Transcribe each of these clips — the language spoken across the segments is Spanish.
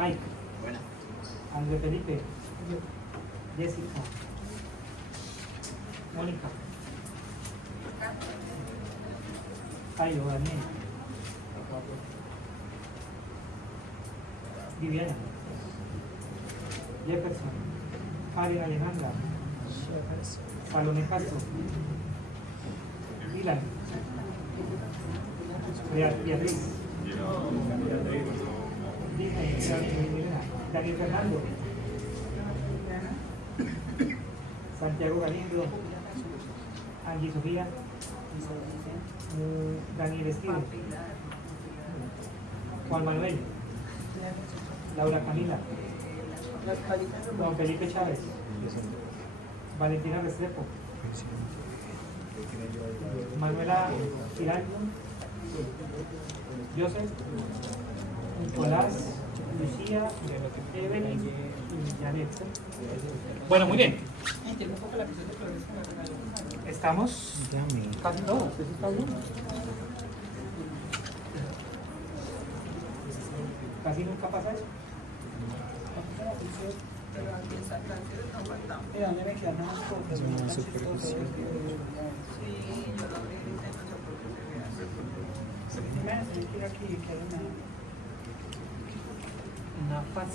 Mike, Buena. André Felipe, Jessica, Mónica, Cayo, Daniel, Viviana, Jefferson, Karen Alejandra, Salomé Castro, Dylan, Beatriz, Daniel Fernando, Santiago Galindo, Angie Sofía, Daniel Steven, Juan Manuel, Laura Camila, Juan Felipe Chávez, Valentina Restrepo, Manuela Giraldo, Joseph, Nicolás, Lucía, Evelyn y Janet. Bueno, muy bien. Estamos casi todos. ¿Eso está bien? Casi nunca pasa eso. ¿Dónde me quedan las cosas? Es una supervisión. Sí, yo lo abrí y no se puede ver. Me que ir aquí, que hay Una paz.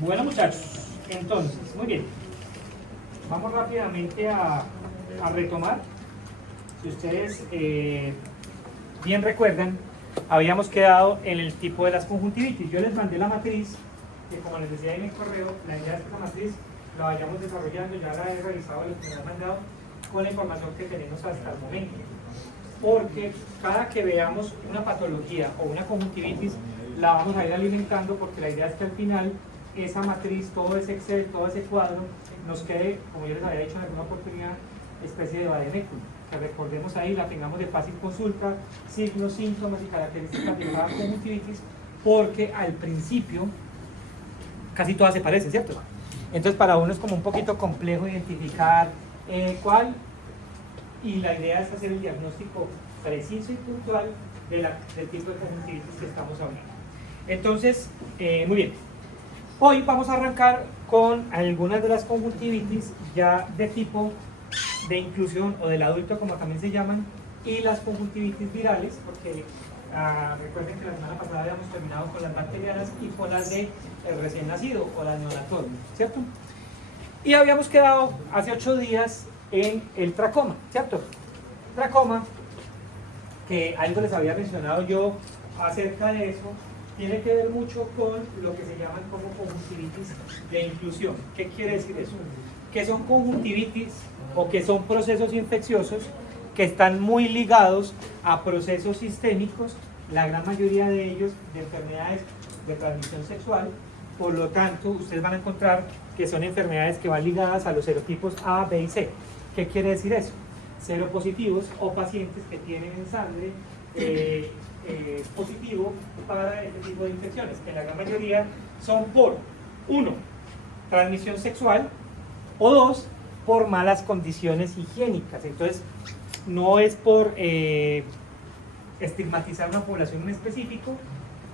Bueno, muchachos, entonces, muy bien. Vamos rápidamente a retomar. Si ustedes bien recuerdan, habíamos quedado en el tipo de las conjuntivitis. Yo les mandé la matriz, que como les decía en el correo, la idea es que la matriz la vayamos desarrollando, ya la he revisado lo que me han mandado, con la información que tenemos hasta el momento. Porque cada que veamos una patología o una conjuntivitis, la vamos a ir alimentando, porque la idea es que al final esa matriz, todo ese Excel, todo ese cuadro, nos quede, como yo les había dicho en alguna oportunidad, especie de vademécum, que recordemos ahí, la tengamos de fácil consulta, signos, síntomas y características de cada conjuntivitis, porque al principio casi todas se parecen, ¿cierto? Entonces para uno es como un poquito complejo identificar cuál, y la idea es hacer el diagnóstico preciso y puntual del tipo de conjuntivitis que estamos hablando. Entonces, muy bien. Hoy vamos a arrancar con algunas de las conjuntivitis ya de tipo de inclusión o del adulto, como también se llaman, y las conjuntivitis virales, porque recuerden que la semana pasada habíamos terminado con las bacterianas y con las de el recién nacido o las neonatorias, ¿cierto? Y habíamos quedado hace 8 días en el tracoma, ¿cierto? Tracoma, que algo les había mencionado yo acerca de eso, tiene que ver mucho con lo que se llaman como conjuntivitis de inclusión. ¿Qué quiere decir eso? Que son conjuntivitis o que son procesos infecciosos que están muy ligados a procesos sistémicos, la gran mayoría de ellos de enfermedades de transmisión sexual. Por lo tanto, ustedes van a encontrar que son enfermedades que van ligadas a los serotipos A, B y C. ¿Qué quiere decir eso? Seropositivos o pacientes que tienen en sangre positivo para este tipo de infecciones, que la gran mayoría son por, 1, transmisión sexual, o 2, por malas condiciones higiénicas. Entonces, no es por estigmatizar una población en específico,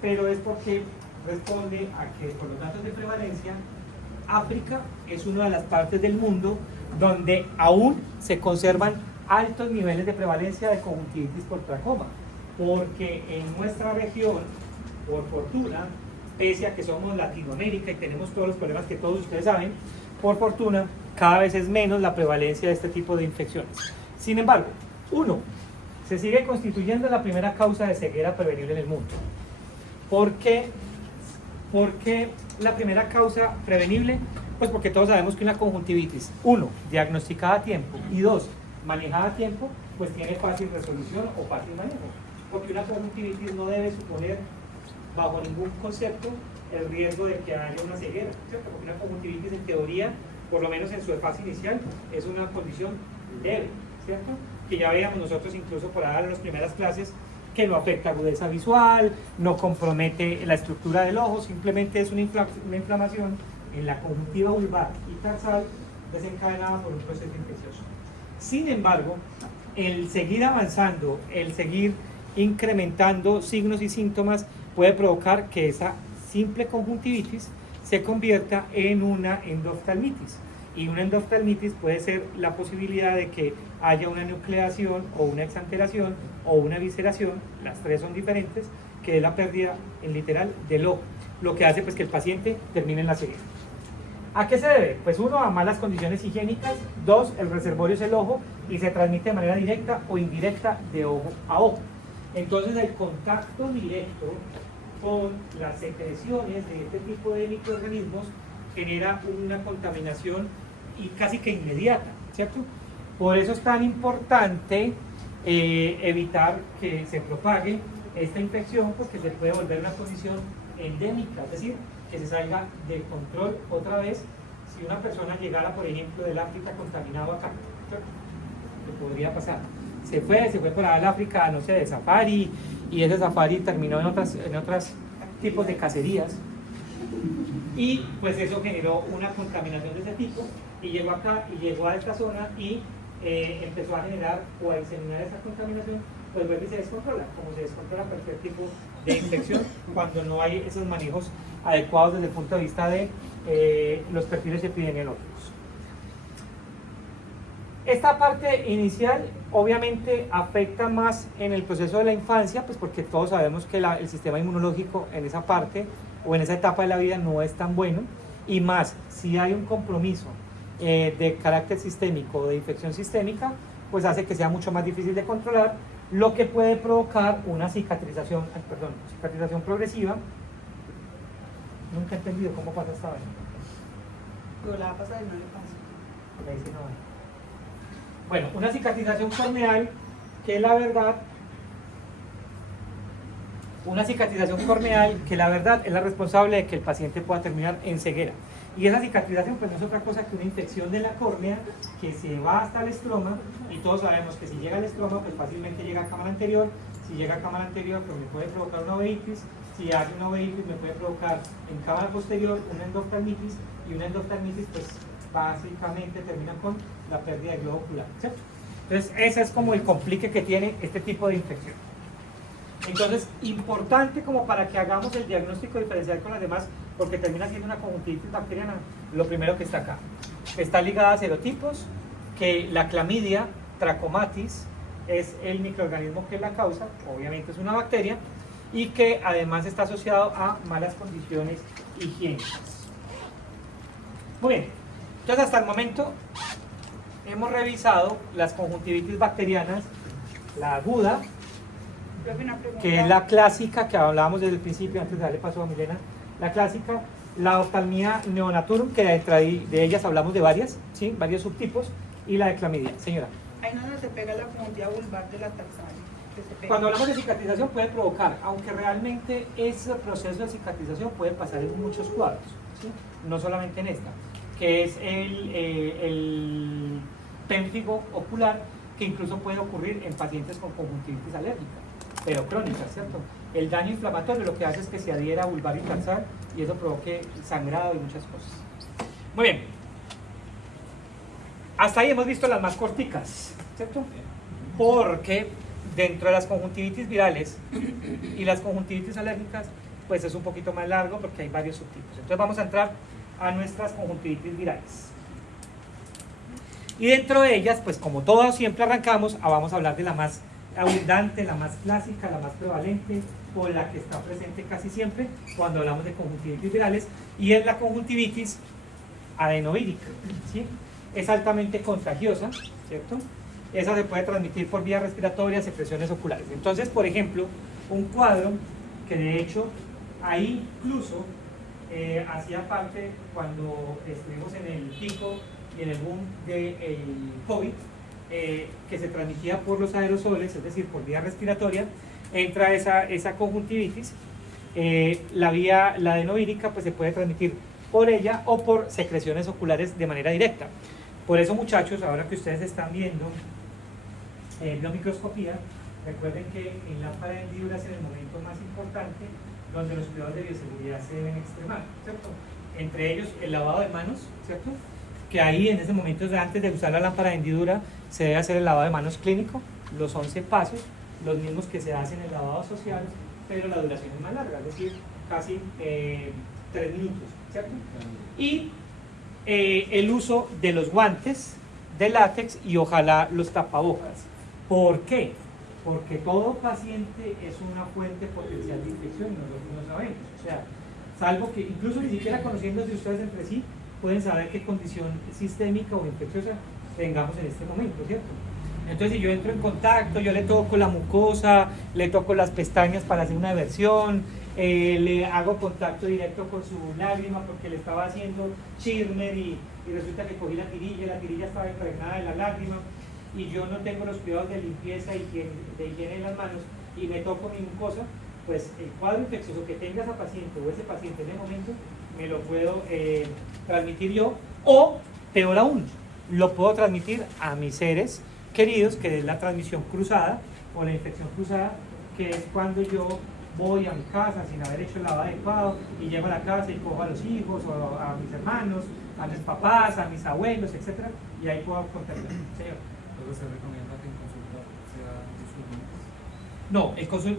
pero es porque responde a que, por los datos de prevalencia, África es una de las partes del mundo donde aún se conservan altos niveles de prevalencia de conjuntivitis por tracoma, porque en nuestra región, por fortuna, pese a que somos Latinoamérica y tenemos todos los problemas que todos ustedes saben, por fortuna, cada vez es menos la prevalencia de este tipo de infecciones. Sin embargo, 1, se sigue constituyendo la primera causa de ceguera prevenible en el mundo. ¿Por qué? ¿Por qué la primera causa prevenible? Pues porque todos sabemos que una conjuntivitis, 1, diagnosticada a tiempo, y 2, manejada a tiempo, pues tiene fácil resolución o fácil manejo. Porque una conjuntivitis no debe suponer, bajo ningún concepto, el riesgo de que haya una ceguera, ¿cierto? Porque una conjuntivitis, en teoría, por lo menos en su fase inicial, es una condición leve, ¿cierto? Que ya veíamos nosotros incluso por ahí en las primeras clases, que no afecta agudeza visual, no compromete la estructura del ojo, simplemente es una inflamación en la conjuntiva vulvar y tarsal desencadenada por un proceso infeccioso. Sin embargo, el seguir avanzando, el seguir incrementando signos y síntomas puede provocar que esa simple conjuntivitis se convierta en una endoftalmitis. Y una endoftalmitis puede ser la posibilidad de que haya una nucleación o una exanteración o una visceración, las tres son diferentes, que es la pérdida en literal del ojo, lo que hace pues que el paciente termine en la ceguera. ¿A qué se debe? Pues uno, a malas condiciones higiénicas. Dos, el reservorio es el ojo y se transmite de manera directa o indirecta de ojo a ojo. Entonces el contacto directo con las secreciones de este tipo de microorganismos genera una contaminación y casi que inmediata, ¿cierto? Por eso es tan importante evitar que se propague esta infección, porque se puede volver una condición endémica, es decir, que se salga de control otra vez si una persona llegara, por ejemplo, del África contaminado acá, ¿cierto? ¿Qué podría pasar? Se fue para el África, no sé, de safari, y ese safari terminó en otros tipos de cacerías, y pues eso generó una contaminación de ese tipo, y llegó acá, y llegó a esta zona, y empezó a generar o a diseminar esa contaminación, pues vuelve y se descontrola, como se descontrola cualquier tipo de infección cuando no hay esos manejos adecuados desde el punto de vista de los perfiles epidemiológicos. Esta parte inicial obviamente afecta más en el proceso de la infancia, pues porque todos sabemos que el sistema inmunológico en esa parte o en esa etapa de la vida no es tan bueno, y más si hay un compromiso de carácter sistémico o de infección sistémica, pues hace que sea mucho más difícil de controlar, lo que puede provocar una cicatrización progresiva. Nunca he entendido cómo pasa esta vaina. Pero la pasa y no le pasa. Ahí sí no hay. Bueno, una cicatrización corneal, que la verdad, es la responsable de que el paciente pueda terminar en ceguera. Y esa cicatrización pues no es otra cosa que una infección de la córnea que se va hasta el estroma, y todos sabemos que si llega al estroma pues fácilmente llega a cámara anterior. Si llega a cámara anterior pues me puede provocar una uveitis, si hay una uveitis me puede provocar en cámara posterior una endoftalmitis, y una endoftalmitis pues básicamente termina con la pérdida del globo ocular, ¿cierto? Entonces ese es como el complique que tiene este tipo de infección. Entonces, importante como para que hagamos el diagnóstico diferencial con las demás, porque termina siendo una conjuntivitis bacteriana, lo primero que está acá. Está ligada a serotipos, que la clamidia trachomatis es el microorganismo que la causa, obviamente es una bacteria, y que además está asociado a malas condiciones higiénicas. Muy bien, entonces hasta el momento hemos revisado las conjuntivitis bacterianas, la aguda, que es la clásica que hablábamos desde el principio, antes de darle paso a Milena, la clásica, la oftalmia neonaturum, que de ellas hablamos de varias, ¿sí? Varios subtipos, y la de clamidia. Señora. Ahí no se pega la conjuntiva vulvar de la tarsal. Cuando hablamos de cicatrización puede provocar, aunque realmente ese proceso de cicatrización puede pasar en muchos cuadros, ¿sí? No solamente en esta, que es el pénfigo ocular, que incluso puede ocurrir en pacientes con conjuntivitis alérgica, pero crónica, ¿cierto? El daño inflamatorio lo que hace es que se adhiera a vulvar y tarsal y eso provoque sangrado y muchas cosas. Muy bien. Hasta ahí hemos visto las más corticas, ¿cierto? Porque dentro de las conjuntivitis virales y las conjuntivitis alérgicas, pues es un poquito más largo porque hay varios subtipos. Entonces vamos a entrar a nuestras conjuntivitis virales. Y dentro de ellas, pues como todos siempre arrancamos, vamos a hablar de la más abundante, la más clásica, la más prevalente, o la que está presente casi siempre cuando hablamos de conjuntivitis virales, y es la conjuntivitis adenovírica, ¿sí? Es altamente contagiosa, ¿cierto? Esa se puede transmitir por vías respiratorias, secreciones oculares. Entonces, por ejemplo, un cuadro que de hecho ahí incluso hacía parte cuando estuvimos en el pico y en el boom del COVID, que se transmitía por los aerosoles, es decir, por vía respiratoria, entra esa conjuntivitis. La adenovírica pues se puede transmitir por ella o por secreciones oculares de manera directa. Por eso, muchachos, ahora que ustedes están viendo biomicroscopía, recuerden que en lámpara de hendiduras es el momento más importante donde los cuidados de bioseguridad se deben extremar, ¿cierto? entre ellos el lavado de manos, ¿cierto? Que ahí en ese momento, antes de usar la lámpara de hendidura, se debe hacer el lavado de manos clínico, los 11 pasos, los mismos que se hacen en el lavado social, pero la duración es más larga, es decir, casi 3 minutos, ¿cierto? Y el uso de los guantes de látex y ojalá los tapabocas. ¿Por qué? Porque todo paciente es una fuente potencial de infección y nosotros no sabemos. O sea, salvo que incluso ni siquiera conociéndose ustedes entre sí, pueden saber qué condición sistémica o infecciosa tengamos en este momento, ¿cierto? Entonces, si yo entro en contacto, yo le toco la mucosa, le toco las pestañas para hacer una eversión, le hago contacto directo con su lágrima porque le estaba haciendo Schirmer y resulta que cogí la tirilla estaba impregnada de la lágrima y yo no tengo los cuidados de limpieza y de higiene en las manos y me toco mi mucosa, pues el cuadro infeccioso que tenga esa paciente o ese paciente en el momento me lo puedo transmitir yo o, peor aún, lo puedo transmitir a mis seres queridos, que es la transmisión cruzada o la infección cruzada, que es cuando yo voy a mi casa sin haber hecho el lavado adecuado y llego a la casa y cojo a los hijos o a mis hermanos, a mis papás, a mis abuelos, etc. Y ahí puedo contagiar. Señor. ¿Se recomienda que en consulta sea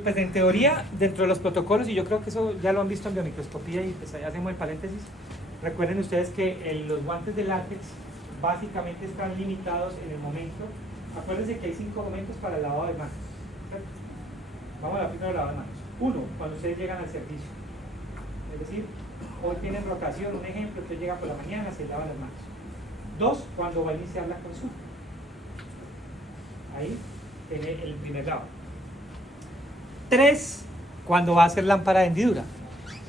pues en teoría, dentro de los protocolos, y yo creo que eso ya lo han visto en biomicroscopía y pues allá hacemos el paréntesis, recuerden ustedes que los guantes de látex básicamente están limitados en el momento. Acuérdense que hay 5 momentos para el lavado de manos, ¿cierto? Vamos a ver primero el lavado de manos. 1, cuando ustedes llegan al servicio, es decir, hoy tienen rotación, un ejemplo, usted llega por la mañana, se lava las manos. 2, cuando va a iniciar la consulta, ahí tiene el primer lavado. 3, cuando va a hacer lámpara de hendidura.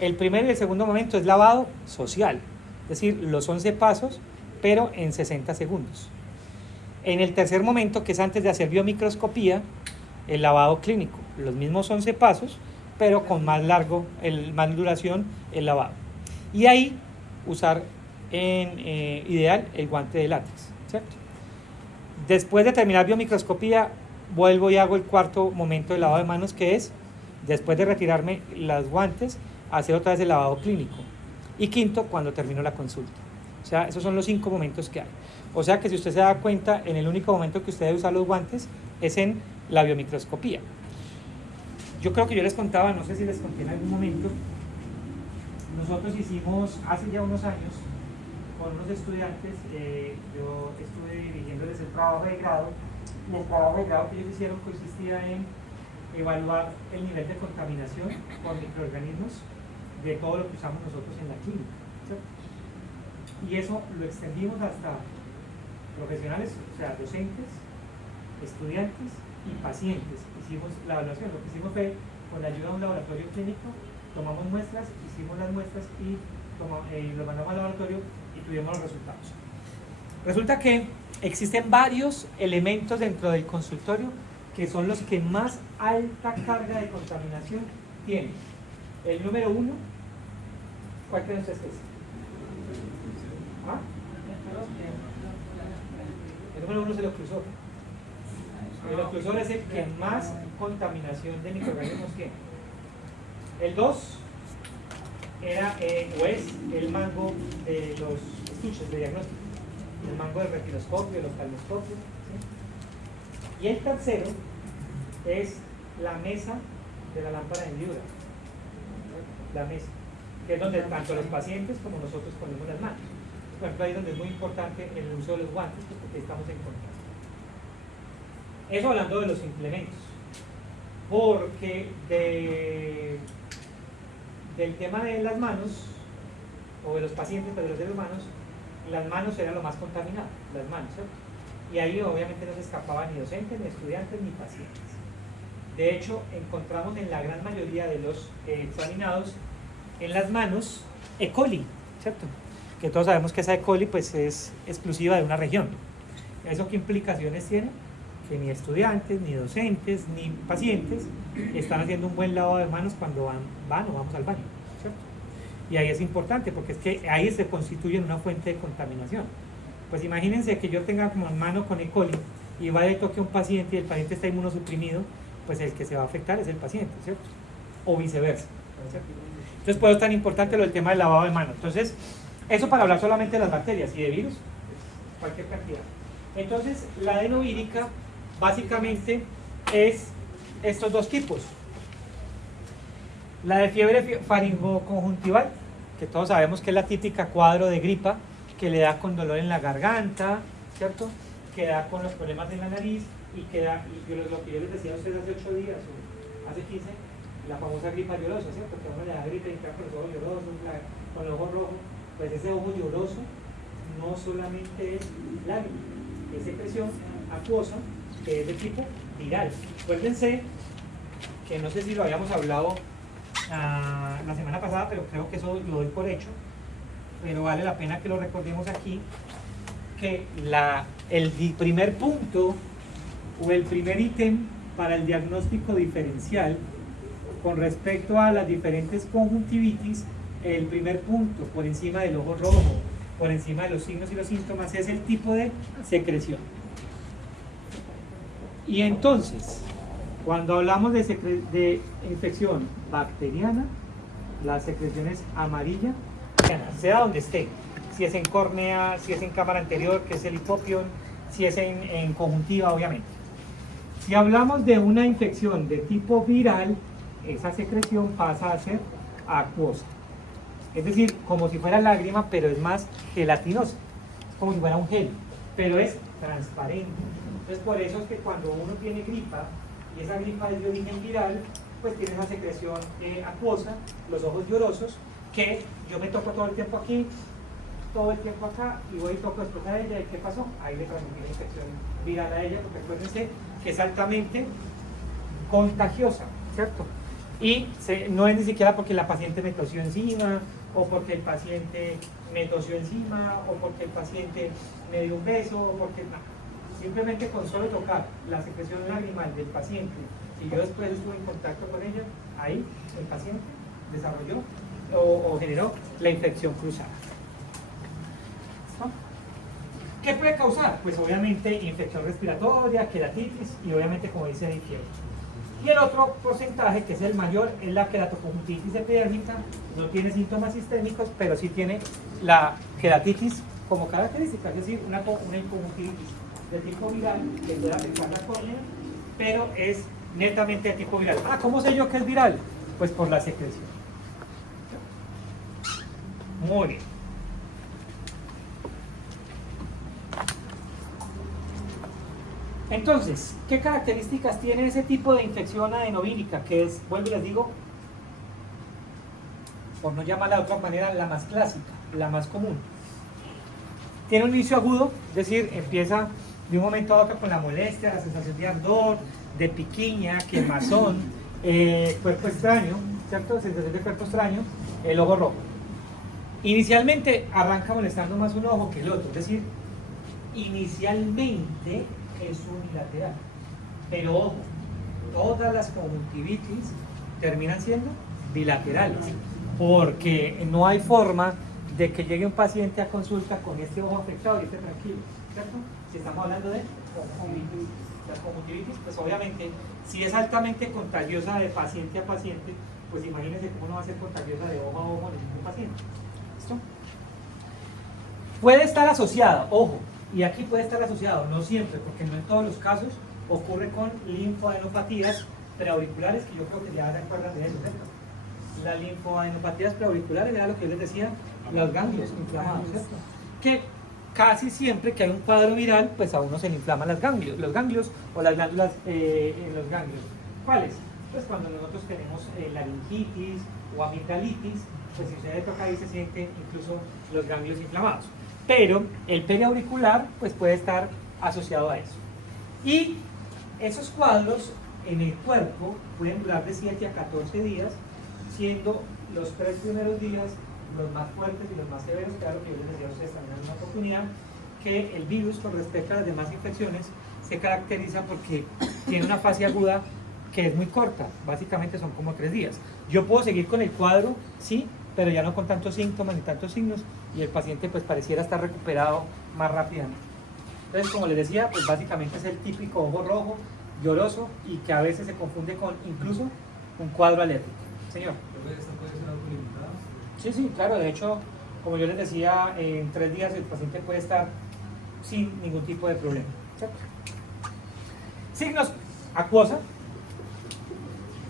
El primero y el segundo momento es lavado social, es decir, los 11 pasos, pero en 60 segundos. En el tercer momento, que es antes de hacer biomicroscopía, el lavado clínico, los mismos 11 pasos, pero con más duración el lavado. Y ahí usar en ideal el guante de látex, ¿cierto? Después de terminar biomicroscopía, vuelvo y hago el cuarto momento de lavado de manos, que es, después de retirarme los guantes, hacer otra vez el lavado clínico. Y quinto, cuando termino la consulta. O sea, esos son los 5 momentos que hay. O sea que si usted se da cuenta, en el único momento que usted debe usar los guantes es en la biomicroscopía. Yo creo que yo les contaba, no sé si les conté en algún momento, nosotros hicimos hace ya unos años con unos estudiantes, yo estuve dirigiéndoles el trabajo de grado, y el trabajo de grado que ellos hicieron consistía en evaluar el nivel de contaminación por microorganismos de todo lo que usamos nosotros en la clínica, ¿cierto? Y eso lo extendimos hasta profesionales, o sea, docentes, estudiantes y pacientes. Hicimos la evaluación, lo que hicimos fue, con la ayuda de un laboratorio clínico, tomamos muestras, hicimos las muestras y lo mandamos al laboratorio y tuvimos los resultados. Resulta que existen varios elementos dentro del consultorio que son los que más alta carga de contaminación tienen. El número 1, ¿cuál creen ustedes que es? ¿Ah? El número 1 es el oclusor. El oclusor es el que más contaminación de microorganismos tiene. El 2 era o es el mango de los estuches de diagnóstico, el mango del retinoscopio, el oftalmoscopio, ¿sí? Y el tercero es la mesa de la lámpara de hendidura, la mesa, que es donde tanto los pacientes como nosotros ponemos las manos. Por ejemplo, ahí es donde es muy importante el uso de los guantes, pues, porque estamos en contacto. Eso hablando de los implementos, porque del tema de las manos, o de los pacientes, pero de los seres humanos, las manos eran lo más contaminado, las manos, ¿cierto? Y ahí obviamente no se escapaban ni docentes, ni estudiantes, ni pacientes. De hecho, encontramos en la gran mayoría de los examinados en las manos E. coli, ¿cierto? Que todos sabemos que esa E. coli pues, es exclusiva de una región. ¿Eso qué implicaciones tiene? Que ni estudiantes, ni docentes, ni pacientes están haciendo un buen lavado de manos cuando van o vamos al baño, ¿cierto? Y ahí es importante porque es que ahí se constituye una fuente de contaminación. Pues imagínense que yo tenga como mano con E. coli y vaya y toque a un paciente y el paciente está inmunosuprimido, pues el que se va a afectar es el paciente, ¿cierto? O viceversa, ¿cierto? Entonces, por eso es tan importante lo del tema del lavado de manos. Entonces, eso para hablar solamente de las bacterias y de virus, cualquier cantidad. Entonces, la adenovírica básicamente es estos dos tipos. La de fiebre faringoconjuntival, que todos sabemos que es la típica cuadro de gripa que le da con dolor en la garganta, ¿cierto? Que da con los problemas de la nariz y que da, y lo que yo les decía a ustedes hace 8 días o hace 15, la famosa gripa llorosa, ¿cierto? Que a uno le da gripa y queda con los ojos llorosos, con el ojo rojo. Pues ese ojo lloroso no solamente es lágrima, es secreción acuosa que es de tipo viral. Acuérdense que no sé si lo habíamos hablado la semana pasada, pero creo que eso lo doy por hecho, pero vale la pena que lo recordemos aquí, que el primer punto o el primer ítem para el diagnóstico diferencial con respecto a las diferentes conjuntivitis, el primer punto por encima del ojo rojo, por encima de los signos y los síntomas, es el tipo de secreción. Y entonces, cuando hablamos de infección bacteriana, la secreción es amarilla, sea donde esté, si es en córnea, si es en cámara anterior, que es el hipopión, si es en conjuntiva, obviamente. Si hablamos de una infección de tipo viral, esa secreción pasa a ser acuosa. Es decir, como si fuera lágrima, pero es más gelatinosa, es como si fuera un gel, pero es transparente. Entonces, por eso es que cuando uno tiene gripa, y esa gripa es de origen viral, pues tiene esa secreción acuosa, los ojos llorosos, que yo me toco todo el tiempo aquí, todo el tiempo acá, y voy y toco después a ella, ¿y qué pasó? Ahí le transmití la infección viral a ella, porque acuérdense que es altamente contagiosa, ¿cierto? Y no es ni siquiera porque la paciente me tosió encima, o porque el paciente me tosió encima, o porque el paciente me dio un beso, o porque simplemente con solo tocar la secreción lagrimal del paciente, y yo después estuve en contacto con ella, ahí el paciente desarrolló o generó la infección cruzada. ¿No? ¿Qué puede causar? Pues obviamente infección respiratoria, queratitis y obviamente, como dice, de fiebre. Y el otro porcentaje, que es el mayor, es la queratoconjuntivitis epidérmica. No tiene síntomas sistémicos, pero sí tiene la queratitis como característica, es decir, una conjuntivitis de tipo viral que puede afectar la córnea, pero es netamente de tipo viral. ¿Cómo sé yo que es viral? Pues por la secreción. Muy bien. Entonces, ¿qué características tiene ese tipo de infección adenovírica? Que es, vuelvo y les digo, por no llamarla de otra manera, la más clásica, la más común. Tiene un inicio agudo, es decir, empieza de un momento a otro con la molestia, la sensación de ardor, de piquiña, quemazón, cuerpo extraño, ¿cierto? Sensación de cuerpo extraño, el ojo rojo. Inicialmente arranca molestando más un ojo que el otro, es decir, inicialmente es unilateral, pero ojo, todas las conjuntivitis terminan siendo bilaterales, porque no hay forma de que llegue un paciente a consulta con este ojo afectado y esté tranquilo, ¿cierto? Si estamos hablando de conjuntivitis, las conjuntivitis, pues obviamente, si es altamente contagiosa de paciente a paciente, pues imagínense cómo no va a ser contagiosa de ojo a ojo de ningún paciente. ¿Listo? Puede estar asociada, ojo, y aquí puede estar asociado, no siempre, porque no en todos los casos ocurre con linfoadenopatías preauriculares, que yo creo que ya se acuerdan de eso, ¿cierto? Las linfoadenopatías preauriculares era lo que yo les decía, los ganglios inflamados, ¿cierto? Que casi siempre que hay un cuadro viral, pues a uno se le inflaman los ganglios o las glándulas en los ganglios. ¿Cuáles? Pues cuando nosotros tenemos laringitis o amigdalitis, pues si usted le toca ahí se sienten incluso los ganglios inflamados. Pero el periauricular pues puede estar asociado a eso. Y esos cuadros en el cuerpo pueden durar de 7 a 14 días, siendo los 3 primeros días los más fuertes y los más severos, que era lo que yo les decía a ustedes también en una oportunidad, que el virus con respecto a las demás infecciones se caracteriza porque tiene una fase aguda que es muy corta, básicamente son como 3 días. Yo puedo seguir con el cuadro, sí, pero ya no con tantos síntomas ni tantos signos, y el paciente pues pareciera estar recuperado más rápidamente. Entonces, como les decía, pues básicamente es el típico ojo rojo, lloroso, y que a veces se confunde con incluso un cuadro alérgico. Señor. ¿Esta puede ser autolimitada? Sí, sí, claro. De hecho, como yo les decía, en 3 días el paciente puede estar sin ningún tipo de problema. ¿Cierto? Signos: acuosa,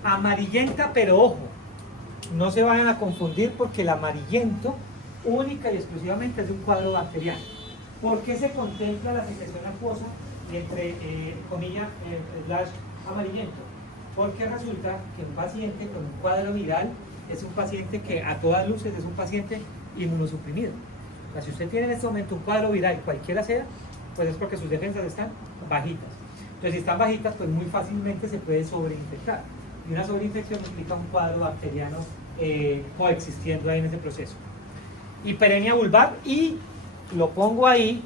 amarillenta, pero ojo, no se vayan a confundir porque el amarillento única y exclusivamente es de un cuadro bacteriano. ¿Por qué se contempla la secreción acuosa y entre comillas slash amarillento? Porque resulta que un paciente con un cuadro viral es un paciente que a todas luces es un paciente inmunosuprimido. O sea, si usted tiene en este momento un cuadro viral, cualquiera sea, pues es porque sus defensas están bajitas. Entonces, si están bajitas, pues muy fácilmente se puede sobreinfectar. Y una sobreinfección implica un cuadro bacteriano coexistiendo ahí en ese proceso. Hiperemia vulvar, y lo pongo ahí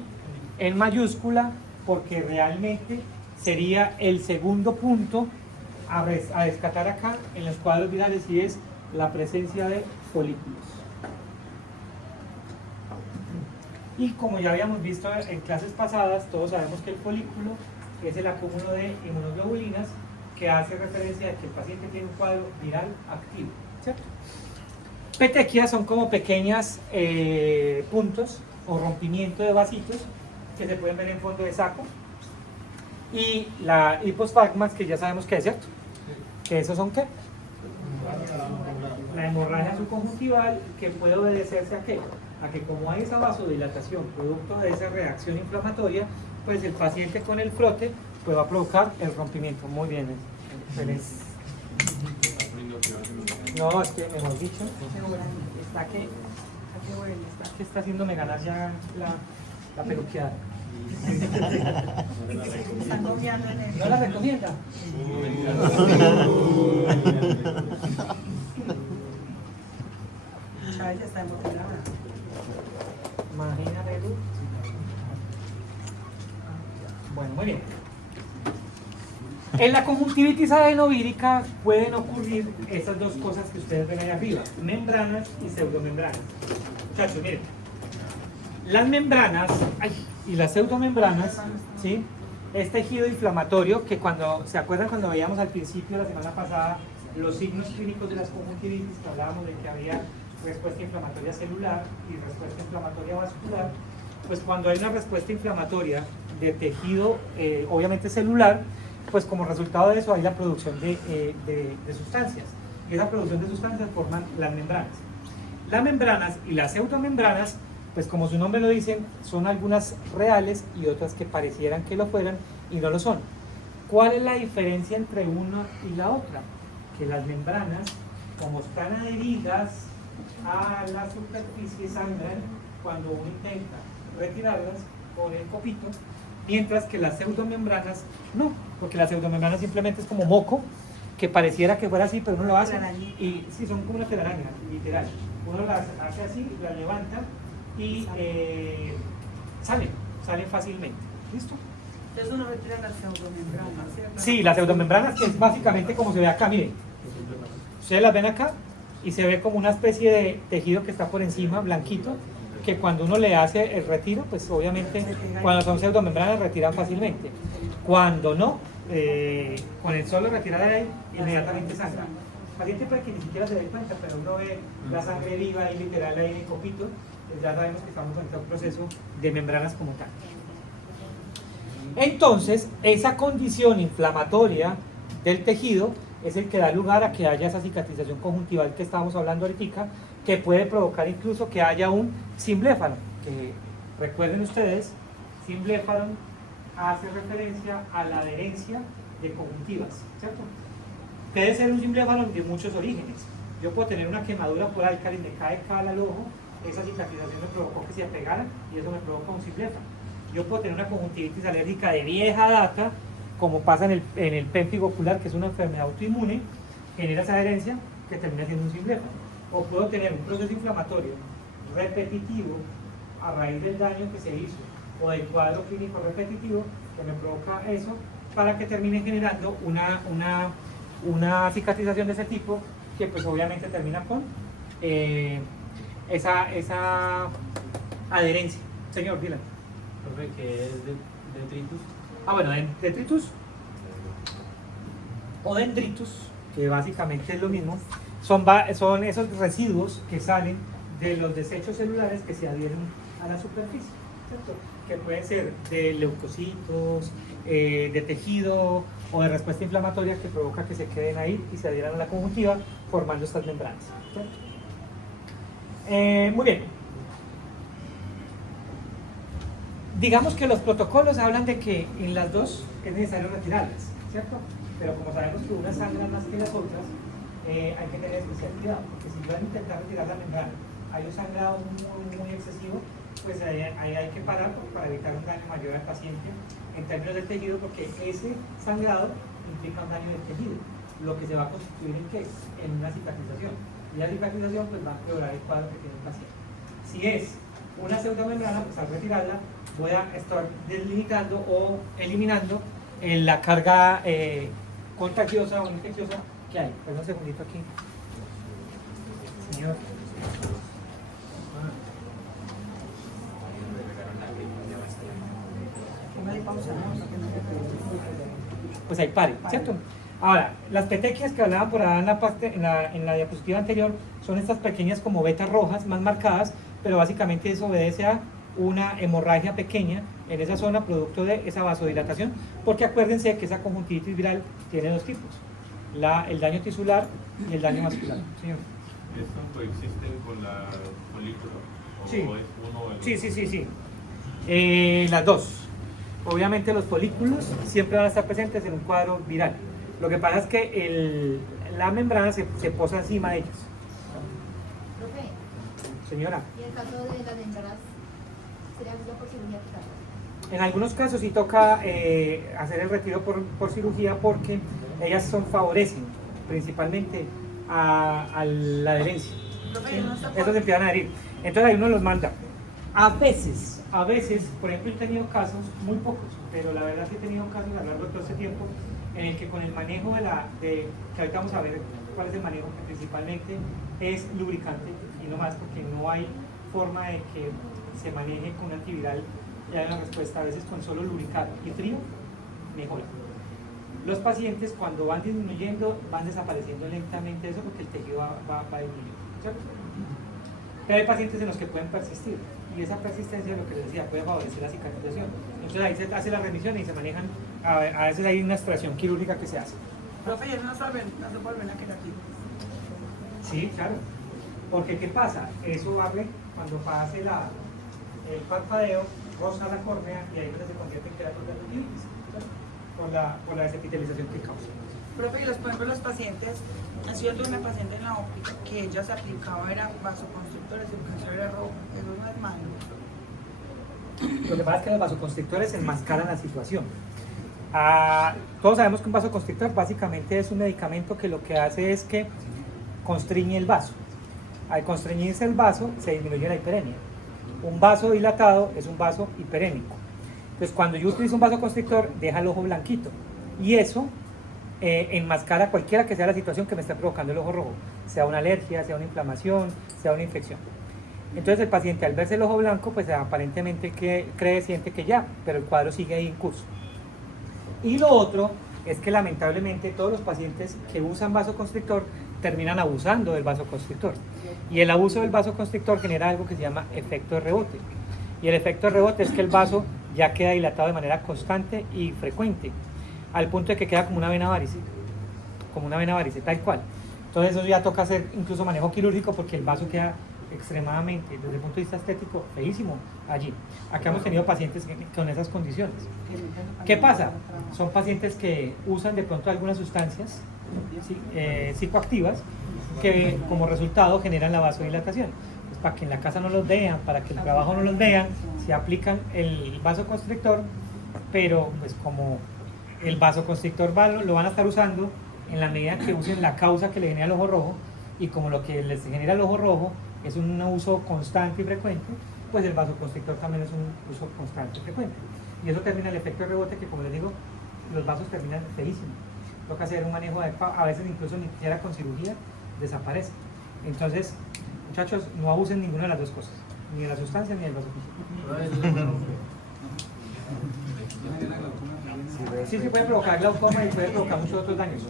en mayúscula porque realmente sería el segundo punto a rescatar acá en los cuadros virales, y es la presencia de folículos. Y como ya habíamos visto en clases pasadas, todos sabemos que el folículo es el acúmulo de inmunoglobulinas que hace referencia a que el paciente tiene un cuadro viral activo, ¿cierto? Petequias son como pequeñas puntos o rompimiento de vasitos que se pueden ver en fondo de saco. Y la hiposfagmas, que ya sabemos qué es, ¿cierto? ¿Que esos son qué? La hemorragia subconjuntival, que puede obedecerse a qué? A que como hay esa vasodilatación producto de esa reacción inflamatoria, pues el paciente con el frote pues va a provocar el rompimiento. Muy bien, feliz. No, es que mejor dicho, está que está haciéndome ganar ya la peluqueada. Están confiando en él. ¿No la recomienda? Chávez está emocionada. Imagínate tú. Bueno, muy bien. En la conjuntivitis adenovírica pueden ocurrir esas dos cosas que ustedes ven ahí arriba: membranas y pseudomembranas. Muchachos, miren. Las membranas y las pseudomembranas, ¿sí? Es tejido inflamatorio que ¿se acuerdan cuando veíamos al principio la semana pasada los signos clínicos de las conjuntivitis? Que hablábamos de que había respuesta inflamatoria celular y respuesta inflamatoria vascular. Pues cuando hay una respuesta inflamatoria de tejido, obviamente celular, pues como resultado de eso hay la producción de sustancias. Y esa producción de sustancias forman las membranas. Las membranas y las pseudomembranas, pues como su nombre lo dice, son algunas reales y otras que parecieran que lo fueran y no lo son. ¿Cuál es la diferencia entre una y la otra? Que las membranas, como están adheridas a la superficie, sangran cuando uno intenta retirarlas con el copito, mientras que las pseudomembranas no, porque las pseudomembranas simplemente es como moco, que pareciera que fuera así, pero uno lo hace y sí, son como una telaraña, literal. Uno las hace así, la levanta y salen fácilmente. ¿Listo? Entonces uno retira las pseudomembranas, ¿cierto? Sí, las pseudomembranas, que es básicamente como se ve acá, miren. Ustedes las ven acá y se ve como una especie de tejido que está por encima, blanquito, que cuando uno le hace el retiro, pues obviamente cuando son pseudomembranas retiran fácilmente. Cuando no, con el solo retirar de ahí, inmediatamente sangra. El paciente puede que ni siquiera se dé cuenta, pero uno ve la sangre viva y literal ahí en el copito, pues ya sabemos que estamos en un proceso de membranas como tal. Entonces, esa condición inflamatoria del tejido es el que da lugar a que haya esa cicatrización conjuntival que estábamos hablando ahorita, que puede provocar incluso que haya un simbléfano, que recuerden ustedes, simbléfano hace referencia a la adherencia de conjuntivas, ¿cierto? Puede ser un simbléfano de muchos orígenes. Yo puedo tener una quemadura por álcali, me cae cal al ojo, esa cicatrización me provocó que se apegara y eso me provoca un simbléfano. Yo puedo tener una conjuntivitis alérgica de vieja data, como pasa en el pénfigo ocular, que es una enfermedad autoinmune, genera esa adherencia que termina siendo un simbléfano. O puedo tener un proceso inflamatorio repetitivo a raíz del daño que se hizo o del cuadro clínico repetitivo que me provoca eso, para que termine generando una cicatrización de ese tipo, que pues obviamente termina con esa adherencia. Señor, Dylan. Profe, ¿qué es detritus? Bueno, detritus o dendritus, que básicamente es lo mismo, son esos residuos que salen de los desechos celulares que se adhieren a la superficie, ¿cierto? Que pueden ser de leucocitos, de tejido o de respuesta inflamatoria que provoca que se queden ahí y se adhieran a la conjuntiva formando estas membranas, ¿cierto? Muy bien. Digamos que los protocolos hablan de que en las dos es necesario retirarlas, ¿cierto? Pero como sabemos que unas sangran más que las otras, hay que tener especial cuidado, porque si van a intentar retirar la membrana, hay un sangrado muy excesivo, pues ahí hay que parar para evitar un daño mayor al paciente en términos del tejido, porque ese sangrado implica un daño del tejido, lo que se va a constituir en ¿qué? En una cicatrización. Y la cicatrización pues va a empeorar el cuadro que tiene el paciente. Si es una pseudomembrana, pues al retirarla voy a estar delimitando o eliminando la carga contagiosa o infecciosa que hay. Pues un segundito aquí. Señor. Pues ahí pare, ¿cierto? Ahora, las petequias que hablaba por ahí en la diapositiva anterior son estas pequeñas como vetas rojas más marcadas, pero básicamente eso obedece a una hemorragia pequeña en esa zona producto de esa vasodilatación, porque acuérdense que esa conjuntivitis viral tiene dos tipos, el daño tisular y el daño vascular. Señor. ¿Esto coexiste con la folícula? ¿O Sí. es uno o el Sí. Las dos. Obviamente los folículos siempre van a estar presentes en un cuadro viral. Lo que pasa es que la membrana se posa encima de ellos. Profe, Señora. ¿y el caso de las membranas sería ya por cirugía total? En algunos casos sí toca hacer el retiro por cirugía porque ellas favorecen principalmente a la adherencia. Profe, no está Estos se empiezan a adherir. Entonces ahí uno los manda. A veces, por ejemplo, he tenido casos, muy pocos, pero la verdad sí he tenido casos a lo largo de todo este tiempo en el que con el manejo que ahorita vamos a ver cuál es el manejo, que principalmente es lubricante y no más, porque no hay forma de que se maneje con antiviral y haya una respuesta. A veces con solo lubricado y frío mejora. Los pacientes cuando van disminuyendo van desapareciendo lentamente eso porque el tejido va disminuyendo, ¿cierto? Pero hay pacientes en los que pueden persistir y esa persistencia, lo que les decía, puede favorecer la cicatrización. Entonces ahí se hace la remisión y se manejan, a veces hay una extracción quirúrgica que se hace. Profe, ya no se vuelven a queratina. Sí, claro. Porque ¿qué pasa? Eso abre cuando pase el parpadeo, roza la córnea y ahí es donde se convierte en queratodermatitis, por la desepitelización que causa. Profe, y por ejemplo los pacientes, así yo tuve una paciente en la óptica que ella se aplicaba, era vasoconstrictores, el cáncer era rojo, eso no es malo. Lo que pasa es que los vasoconstrictores enmascaran la situación. Todos sabemos que un vasoconstrictor básicamente es un medicamento que lo que hace es que constriñe el vaso. Al constreñirse el vaso se disminuye la hiperemia. Un vaso dilatado es un vaso hiperémico. Entonces cuando yo utilizo un vasoconstrictor deja el ojo blanquito y eso enmascara cualquiera que sea la situación que me esté provocando el ojo rojo, sea una alergia, sea una inflamación, sea una infección. Entonces el paciente al verse el ojo blanco pues aparentemente siente que ya, pero el cuadro sigue ahí en curso. Y lo otro es que lamentablemente todos los pacientes que usan vasoconstrictor terminan abusando del vasoconstrictor. Y el abuso del vasoconstrictor genera algo que se llama efecto de rebote. Y el efecto de rebote es que el vaso ya queda dilatado de manera constante y frecuente, al punto de que queda como una vena varice, tal cual. Entonces eso ya toca hacer incluso manejo quirúrgico porque el vaso queda extremadamente, desde el punto de vista estético, feísimo allí. Acá hemos tenido pacientes con esas condiciones. ¿Qué pasa? Son pacientes que usan de pronto algunas sustancias psicoactivas que como resultado generan la vasodilatación. Pues para que en la casa no los vean, para que el trabajo no los vean, se aplican el vasoconstrictor, pero pues como el vasoconstrictor lo van a estar usando en la medida que usen la causa que le genera el ojo rojo, y como lo que les genera el ojo rojo es un uso constante y frecuente, pues el vasoconstrictor también es un uso constante y frecuente. Y eso termina el efecto de rebote que, como les digo, los vasos terminan feísimos. Toca hacer un manejo adecuado, a veces incluso ni siquiera con cirugía desaparece. Entonces, muchachos, no abusen ninguna de las dos cosas, ni de la sustancia ni del vasoconstrictor. Sí, se puede provocar glaucoma y puede provocar muchos otros daños.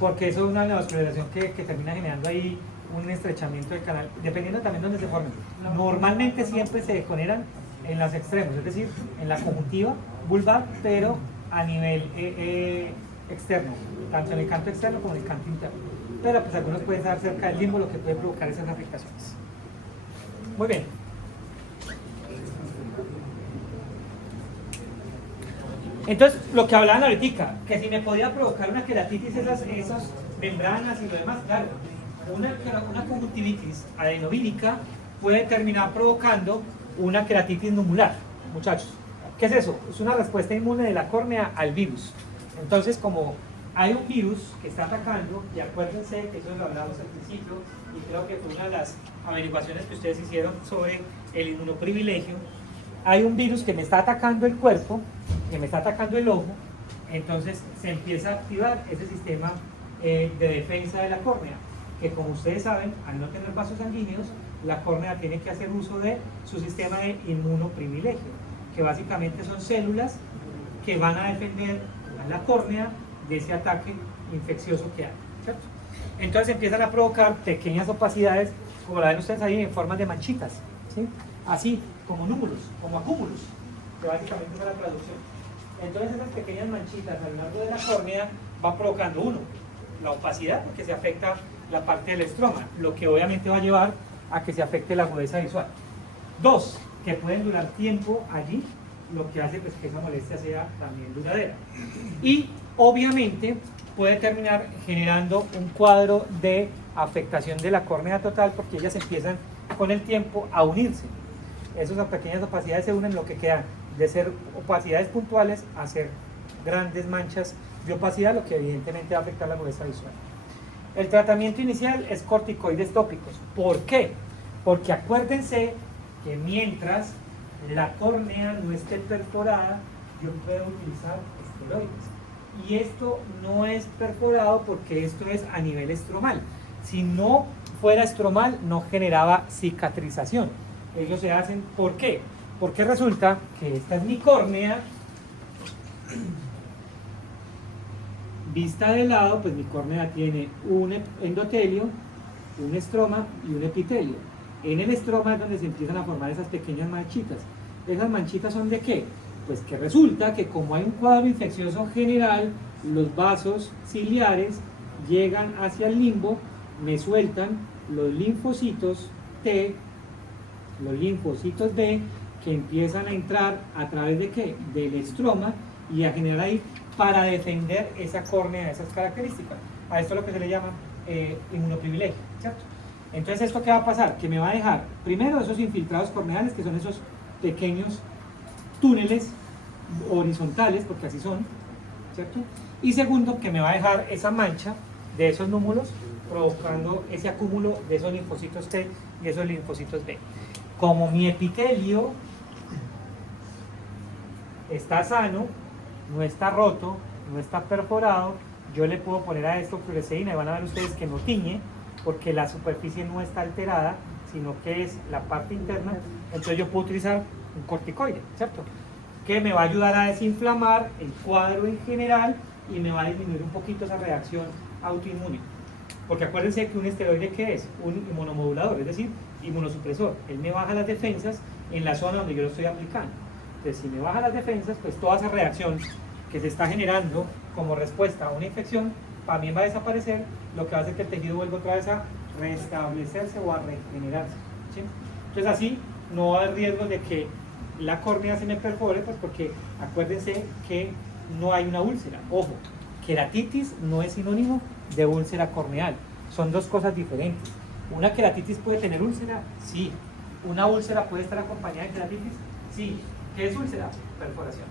Porque eso es una neovascularización que termina generando ahí un estrechamiento del canal, dependiendo también de dónde se formen. Normalmente siempre se generan en los extremos, es decir, en la conjuntiva vulvar, pero a nivel externo, tanto en el canto externo como en el canto interno. Pero pues algunos pueden estar cerca del limbo, lo que puede provocar esas afectaciones. Muy bien. Entonces, lo que hablaban ahorita, que si me podía provocar una queratitis, esas membranas y lo demás, claro, una conjuntivitis adenovírica puede terminar provocando una queratitis numular, muchachos. ¿Qué es eso? Es una respuesta inmune de la córnea al virus. Entonces, como hay un virus que está atacando, y acuérdense que eso lo hablamos al principio, y creo que fue una de las averiguaciones que ustedes hicieron sobre el inmunoprivilegio, hay un virus que me está atacando el cuerpo, que me está atacando el ojo, entonces se empieza a activar ese sistema de defensa de la córnea, que como ustedes saben, al no tener vasos sanguíneos, la córnea tiene que hacer uso de su sistema de inmunoprivilegio, que básicamente son células que van a defender a la córnea de ese ataque infeccioso que hay, ¿cierto? Entonces empiezan a provocar pequeñas opacidades, como la ven ustedes ahí, en formas de manchitas, ¿sí? Así, como números, como acúmulos, que básicamente es la traducción. Entonces esas pequeñas manchitas a lo largo de la córnea van provocando, uno, la opacidad, porque se afecta la parte del estroma, lo que obviamente va a llevar a que se afecte la agudeza visual. Dos, que pueden durar tiempo allí, lo que hace pues, que esa molestia sea también duradera. Y obviamente puede terminar generando un cuadro de afectación de la córnea total, porque ellas empiezan con el tiempo a unirse. Esas pequeñas opacidades se unen, lo que queda de ser opacidades puntuales a ser grandes manchas de opacidad, lo que evidentemente va a afectar la agudeza visual. El tratamiento inicial es corticoides tópicos. ¿Por qué? Porque acuérdense que mientras la córnea no esté perforada, yo puedo utilizar esteroides. Y esto no es perforado porque esto es a nivel estromal. Si no fuera estromal, no generaba cicatrización. Ellos se hacen, ¿por qué? Porque resulta que esta es mi córnea. Vista de lado, pues mi córnea tiene un endotelio, un estroma y un epitelio. En el estroma es donde se empiezan a formar esas pequeñas manchitas. ¿Esas manchitas son de qué? Pues que resulta que como hay un cuadro infeccioso general, los vasos ciliares llegan hacia el limbo, me sueltan los linfocitos T, los linfocitos B, que empiezan a entrar a través de qué? Del estroma y a generar ahí para defender esa córnea, esas características. A esto es lo que se le llama inmunoprivilegio, ¿cierto? Entonces, ¿esto qué va a pasar? Que me va a dejar, primero, esos infiltrados corneales, que son esos pequeños túneles horizontales, porque así son, ¿cierto? Y segundo, que me va a dejar esa mancha de esos númulos, provocando ese acúmulo de esos linfocitos T y esos linfocitos B. Como mi epitelio está sano, no está roto, no está perforado, yo le puedo poner a esto fluoresceína y van a ver ustedes que no tiñe, porque la superficie no está alterada, sino que es la parte interna. Entonces yo puedo utilizar un corticoide, ¿cierto? Que me va a ayudar a desinflamar el cuadro en general y me va a disminuir un poquito esa reacción autoinmune. Porque acuérdense que un esteroide, ¿qué es? Un inmunomodulador, es decir, inmunosupresor. Él me baja las defensas en la zona donde yo lo estoy aplicando. Entonces, si me baja las defensas, pues toda esa reacción que se está generando como respuesta a una infección también va a desaparecer, lo que va a hacer que el tejido vuelva otra vez a restablecerse o a regenerarse, ¿sí? Entonces así no va a haber riesgo de que la córnea se me perfore, pues porque acuérdense que no hay una úlcera. Ojo, queratitis no es sinónimo de úlcera corneal, son dos cosas diferentes. ¿Una queratitis puede tener úlcera? Sí. ¿Una úlcera puede estar acompañada de queratitis? Sí. ¿Qué es úlcera? Perforación.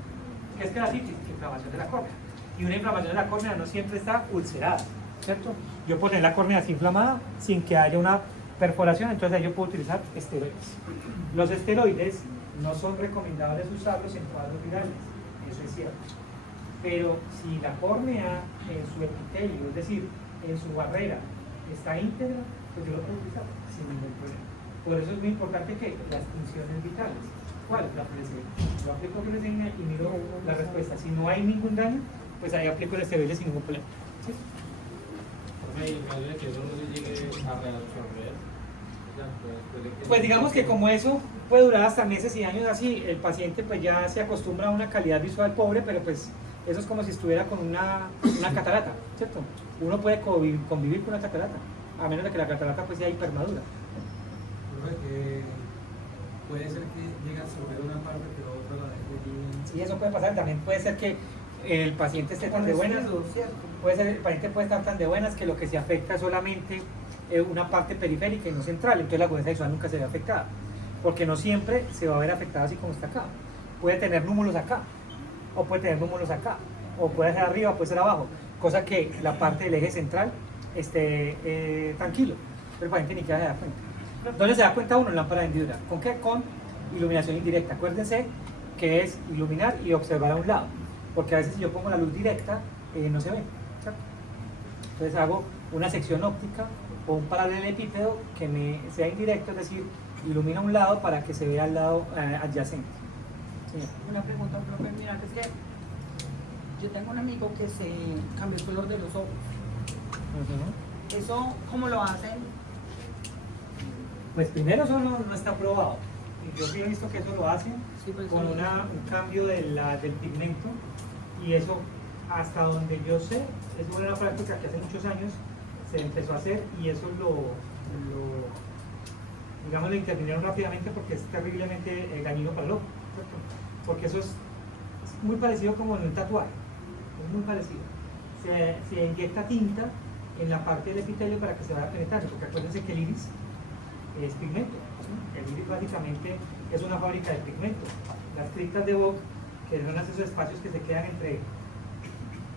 ¿Qué es queratitis? Inflamación de la córnea. Y una inflamación de la córnea no siempre está ulcerada, ¿cierto? Yo puedo tener la córnea así inflamada sin que haya una perforación, entonces ahí yo puedo utilizar esteroides. Los esteroides no son recomendables usarlos en cuadros virales, eso es cierto. Pero si la córnea en su epitelio, es decir, en su barrera, está íntegra, pues yo lo puedo utilizar sin ningún problema. Por eso es muy importante que las funciones vitales. ¿Cuál? La fluoresceína. Yo aplico fluoresceína y miro la respuesta. Si no hay ningún daño, pues ahí aplico el esteroide sin ningún problema. ¿Sí? En caso de que eso no se llegue a reabsorber, ya, pues, después de que Pues digamos que como eso puede durar hasta meses y años así, el paciente pues ya se acostumbra a una calidad visual pobre, pero pues eso es como si estuviera con una catarata, ¿cierto? Uno puede convivir con una catarata, a menos de que la catarata pues sea hipermadura. Puede ser que llegue a absorber una parte, pero otra la deje bien. Sí, eso puede pasar. También puede ser que el paciente esté tan de buenas, puede ser, el paciente puede estar tan de buenas que lo que se afecta es solamente una parte periférica y no central, entonces la agudeza visual nunca se ve afectada, porque no siempre se va a ver afectada así como está acá. Puede tener númulos acá, o puede tener númulos acá, o puede ser arriba, puede ser abajo, cosa que la parte del eje central esté tranquilo, pero el paciente ni siquiera se da cuenta. ¿Dónde se da cuenta uno? En lámpara de hendidura. ¿Con qué? Con iluminación indirecta. Acuérdense que es iluminar y observar a un lado, porque a veces si yo pongo la luz directa no se ve, ¿cierto? Entonces hago una sección óptica o un paralelepípedo que me sea indirecto, es decir, ilumina un lado para que se vea al lado adyacente. Sí. Una pregunta, profe, mira, que es que yo tengo un amigo que se cambió el color de los ojos. Ujú. ¿Eso cómo lo hacen? Pues primero eso no está probado. Yo sí he visto que eso lo hacen Sí, pues, con sí. un cambio del pigmento, y eso hasta donde yo sé es una práctica que hace muchos años se empezó a hacer, y eso digamos lo intervinieron rápidamente porque es terriblemente dañino para el ojo, ¿cierto? Porque eso es muy parecido como en un tatuaje, es muy parecido. Se inyecta tinta en la parte del epitelio para que se vaya penetrando, porque acuérdense que el iris es pigmento, ¿sí? El iris básicamente es una fábrica de pigmento. Las criptas de Vogt, que son esos espacios que se quedan entre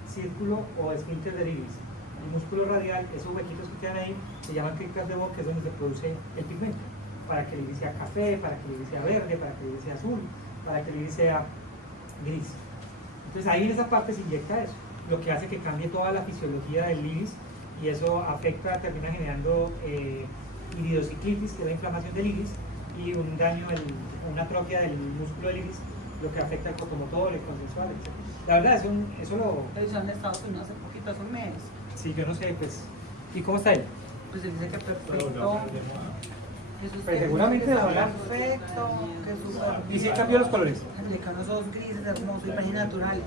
círculo o esfínter del iris, el músculo radial, esos huequitos que quedan ahí, se llaman criptas de Vogt, que es donde se produce el pigmento, para que el iris sea café, para que el iris sea verde, para que el iris sea azul, para que el iris sea gris. Entonces ahí en esa parte se inyecta eso, lo que hace que cambie toda la fisiología del iris, y eso afecta, termina generando iridociclitis, que es la inflamación del iris, y un daño, una atrofia del músculo del iris, lo que afecta el cotomotor, el consensual, etc. La verdad, eso lo... Eso en Estados Unidos hace poquito, hace un mes. Sí, yo no sé, pues... ¿Y cómo está él? Pues se dice que perfecto. Que sus Pues seguramente está ahora- perfecto, que súper... ¿Y si cambió los colores? Le quedan los ojos grises, hermosos, imagen natural.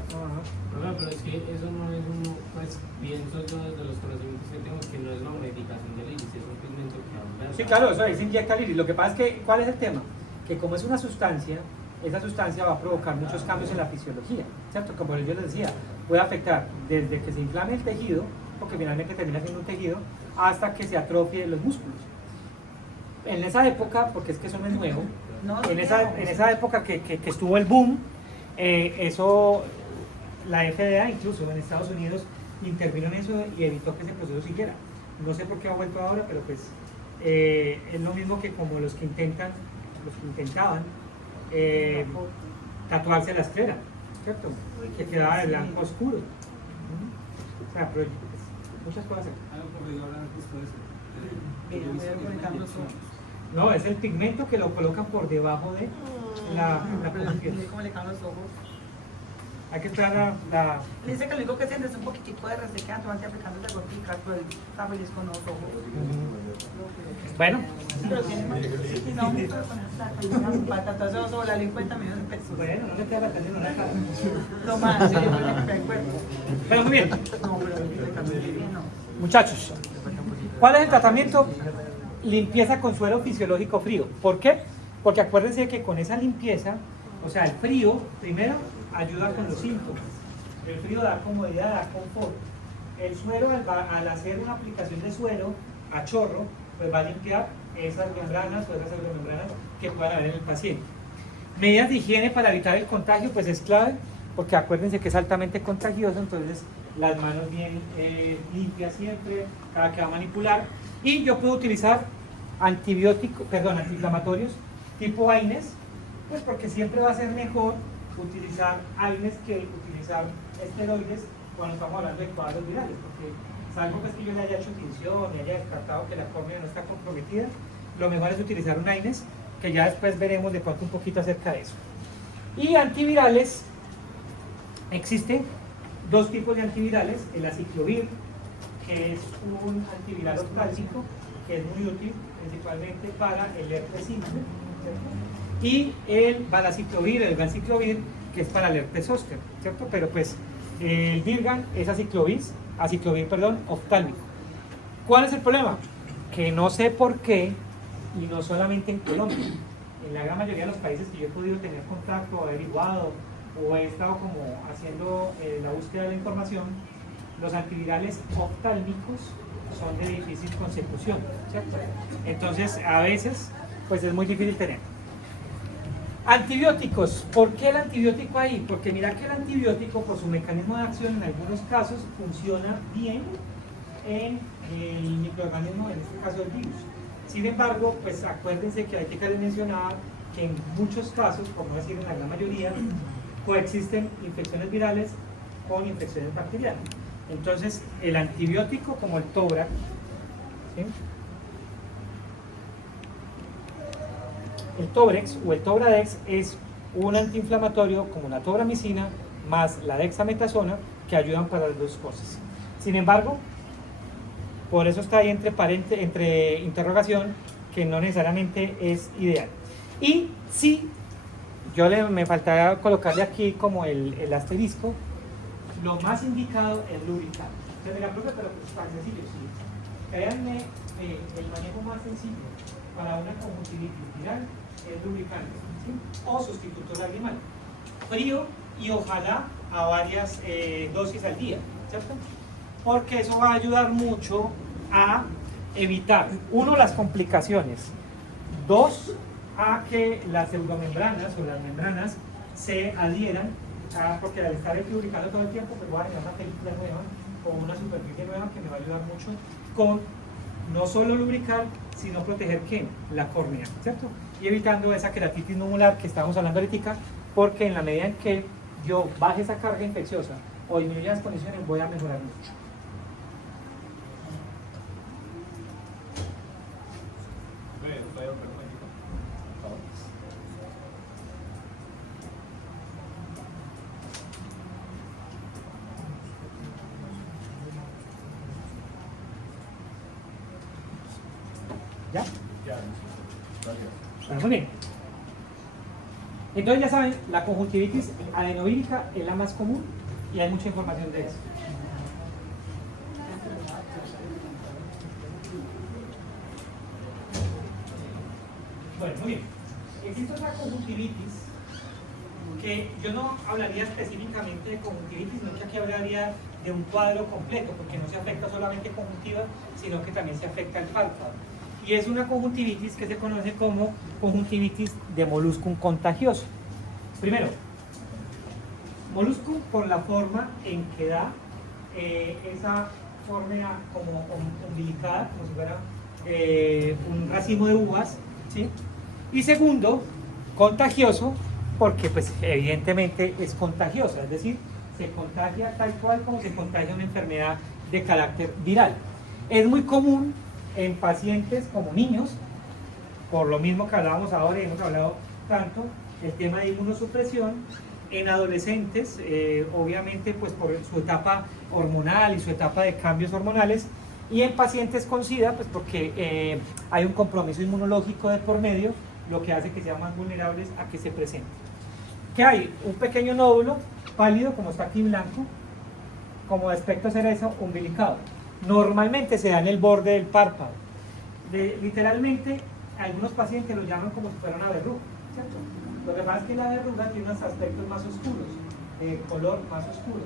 Profe, pero es que eso no es uno, pues pienso yo desde los conocimientos que tengo que no es la modificación del iris, es un pigmento que aumenta. Sí, claro, eso ahí se inyecta el iris. Lo que pasa es que, ¿cuál es el tema? Que como es una sustancia, esa sustancia va a provocar muchos cambios en la fisiología, ¿cierto? Como yo les decía, puede afectar desde que se inflame el tejido, porque finalmente termina siendo un tejido, hasta que se atrofien los músculos. En esa época, porque es que eso no es nuevo, No, en esa época que estuvo el boom, eso, la FDA incluso en Estados Unidos intervino en eso y evitó que ese proceso siguiera. No sé por qué ha vuelto ahora, pero pues es lo mismo que como los que intentaban tatuarse la esclera, ¿cierto? Que quedaba de blanco oscuro. O sea, pero, pues, muchas cosas. Algo por ahí hablan justo de eso. Mira, voy a conectar los ojos. No, es el pigmento que lo colocan por debajo de la piel. Mire cómo le caen los ojos. Hay que esperar la... Le dice que lo único que siente es un poquitico de resequedad, tomate aplicando de goticas, pero él está feliz con los ojos. Bueno, Pero tiene más. Y no, me puedo poner plata, y una patata, eso vale 50 millones de pesos. bueno, no le queda la canción, no le queda. No más, sí, yo voy a comprar el cuerpo. Pero muy bien, No, pero le cambié bien, no. muchachos, ¿cuál es el tratamiento? Limpieza con suero fisiológico frío. ¿Por qué? Porque acuérdense que con esa limpieza, o sea, el frío, primero, ayuda con los síntomas. El frío da comodidad, da confort. El suero, al hacer una aplicación de suero a chorro, pues va a limpiar esas membranas o esas membranas que puedan haber en el paciente. Medidas de higiene para evitar el contagio, pues es clave, porque acuérdense que es altamente contagioso, entonces las manos bien limpias siempre, cada que va a manipular. Y yo puedo utilizar antiinflamatorios tipo AINES, pues porque siempre va a ser mejor utilizar AINES que utilizar esteroides cuando estamos hablando de cuadros virales, porque salvo pues que yo le haya hecho tinción y haya descartado que la córnea no está comprometida, lo mejor es utilizar un AINES, que ya después veremos de pronto un poquito acerca de eso. Y antivirales, existen dos tipos de antivirales, el aciclovir, que es un antiviral oftálmico que es muy útil principalmente para el herpes simple, ¿cierto? Y el valaciclovir, el ganciclovir, que es para el herpes zóster, ¿cierto? Pero pues el Virgan es aciclovir, oftálmico. ¿Cuál es el problema? Que no sé por qué, y no solamente en Colombia, en la gran mayoría de los países que yo he podido tener contacto, averiguado, o he estado como haciendo la búsqueda de la información, los antivirales oftálmicos son de difícil consecución, ¿cierto? Entonces, a veces, pues es muy difícil tener. Antibióticos. ¿Por qué el antibiótico ahí? Porque mira que el antibiótico, por su mecanismo de acción, en algunos casos funciona bien en el microorganismo, en este caso el virus. Sin embargo, pues acuérdense que hay que mencionar que en muchos casos, por no decir en la gran mayoría, coexisten infecciones virales con infecciones bacterianas. Entonces, el antibiótico como el Tobrax, ¿sí? El Tobrex o el Tobradex es un antiinflamatorio como la tobramicina más la dexametasona que ayudan para las dos cosas. Sin embargo, por eso está ahí entre interrogación, que no necesariamente es ideal. Y sí, me faltaba colocarle aquí como el asterisco, lo más indicado es lubricar. Entonces, mira, profe, pero pues tan sencillo, sí. Créanme, el manejo más sencillo para una conjuntivitis viral es lubricante, ¿sí? O sustituto lagrimal. Frío y ojalá a varias dosis al día, ¿cierto? Porque eso va a ayudar mucho a evitar, uno, las complicaciones, dos, a que las pseudomembranas o las membranas se adhieran, porque al estar lubricando todo el tiempo, pues voy a generar una película nueva o una superficie nueva que me va a ayudar mucho con no solo lubricar, sino proteger ¿qué? La córnea, ¿cierto? Y evitando esa queratitis nubular que estábamos hablando ahorita, porque en la medida en que yo baje esa carga infecciosa o disminuya las condiciones, voy a mejorar mucho. ¿Ya? Bueno, muy bien. Entonces ya saben, la conjuntivitis adenovírica es la más común y hay mucha información de eso. Bueno, muy bien. Existe otra conjuntivitis que yo no hablaría específicamente de conjuntivitis, sino que aquí hablaría de un cuadro completo, porque no se afecta solamente conjuntiva, sino que también se afecta el párpado. Y es una conjuntivitis que se conoce como conjuntivitis de moluscum contagioso. Primero, moluscum por la forma en que da esa forma como umbilicada, como si fuera un racimo de uvas, ¿sí? Y segundo, contagioso, porque pues evidentemente es contagiosa, es decir, se contagia tal cual como se contagia una enfermedad de carácter viral. Es muy común en pacientes como niños, por lo mismo que hablábamos ahora y hemos hablado tanto, el tema de inmunosupresión, en adolescentes, obviamente pues por su etapa hormonal y su etapa de cambios hormonales, y en pacientes con SIDA, pues porque hay un compromiso inmunológico de por medio, lo que hace que sean más vulnerables a que se presente. ¿Qué hay? Un pequeño nódulo pálido, como está aquí blanco, como de aspecto cerezo, umbilicado. Normalmente se da en el borde del párpado. Literalmente, algunos pacientes lo llaman como si fuera una verruga, ¿cierto? Lo que pasa es que la verruga tiene unos aspectos más oscuros, de color más oscuro.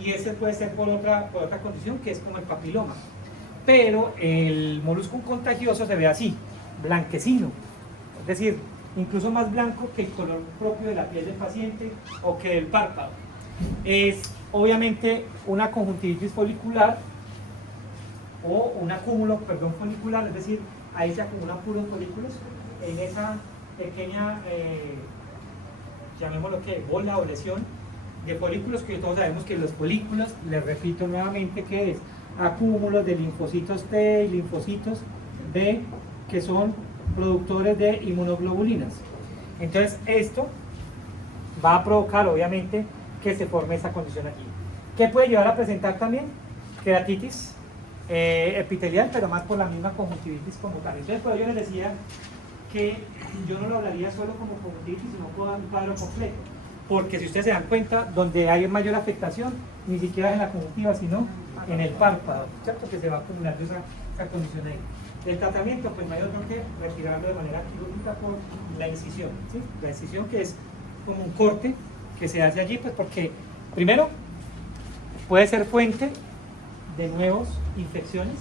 Y ese puede ser por otra condición, que es como el papiloma. Pero el molusco contagioso se ve así, blanquecino. Es decir, incluso más blanco que el color propio de la piel del paciente o que del párpado. Es obviamente una conjuntivitis folicular o un acúmulo, folicular, es decir, ahí se acumulan puros folículos en esa pequeña, llamémoslo que bola o lesión de folículos, que todos sabemos que los folículos, les repito nuevamente, que es acúmulos de linfocitos T y linfocitos B, que son productores de inmunoglobulinas. Entonces esto va a provocar obviamente que se forme esa condición aquí. ¿Qué puede llevar a presentar también? Queratitis epitelial, pero más por la misma conjuntivitis como tal. Entonces, pues yo les decía que yo no lo hablaría solo como conjuntivitis, sino como un cuadro completo. Porque si ustedes se dan cuenta, donde hay mayor afectación, ni siquiera es en la conjuntiva, sino en el párpado, ¿cierto? Que se va acumulando esa condición ahí. El tratamiento, pues no hay otro que retirarlo de manera quirúrgica por la incisión, ¿sí? La incisión, que es como un corte que se hace allí, pues porque, primero, puede ser fuente de nuevas infecciones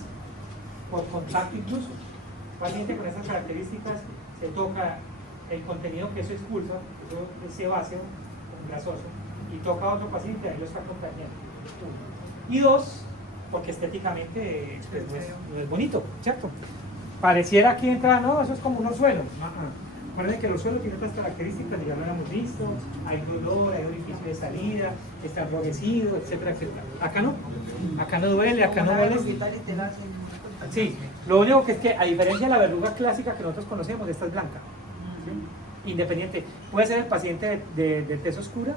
por contacto incluso. Un paciente con esas características se toca el contenido que eso expulsa, eso es sebáceo, grasoso, y toca a otro paciente, ahí lo está contagiando. Y dos, porque estéticamente pues, no es bonito, ¿cierto? Pareciera aquí entrar, no, eso es como un orzuelo. Recuerden que el orzuelo tiene otras características, ya lo habíamos visto, hay dolor, hay orificio de salida, está enrojecido, etcétera, etcétera. Acá no duele, acá no molesta. Sí, lo único que es que a diferencia de la verruga clásica que nosotros conocemos, esta es blanca, ¿sí? Independiente, puede ser el paciente de tez oscura,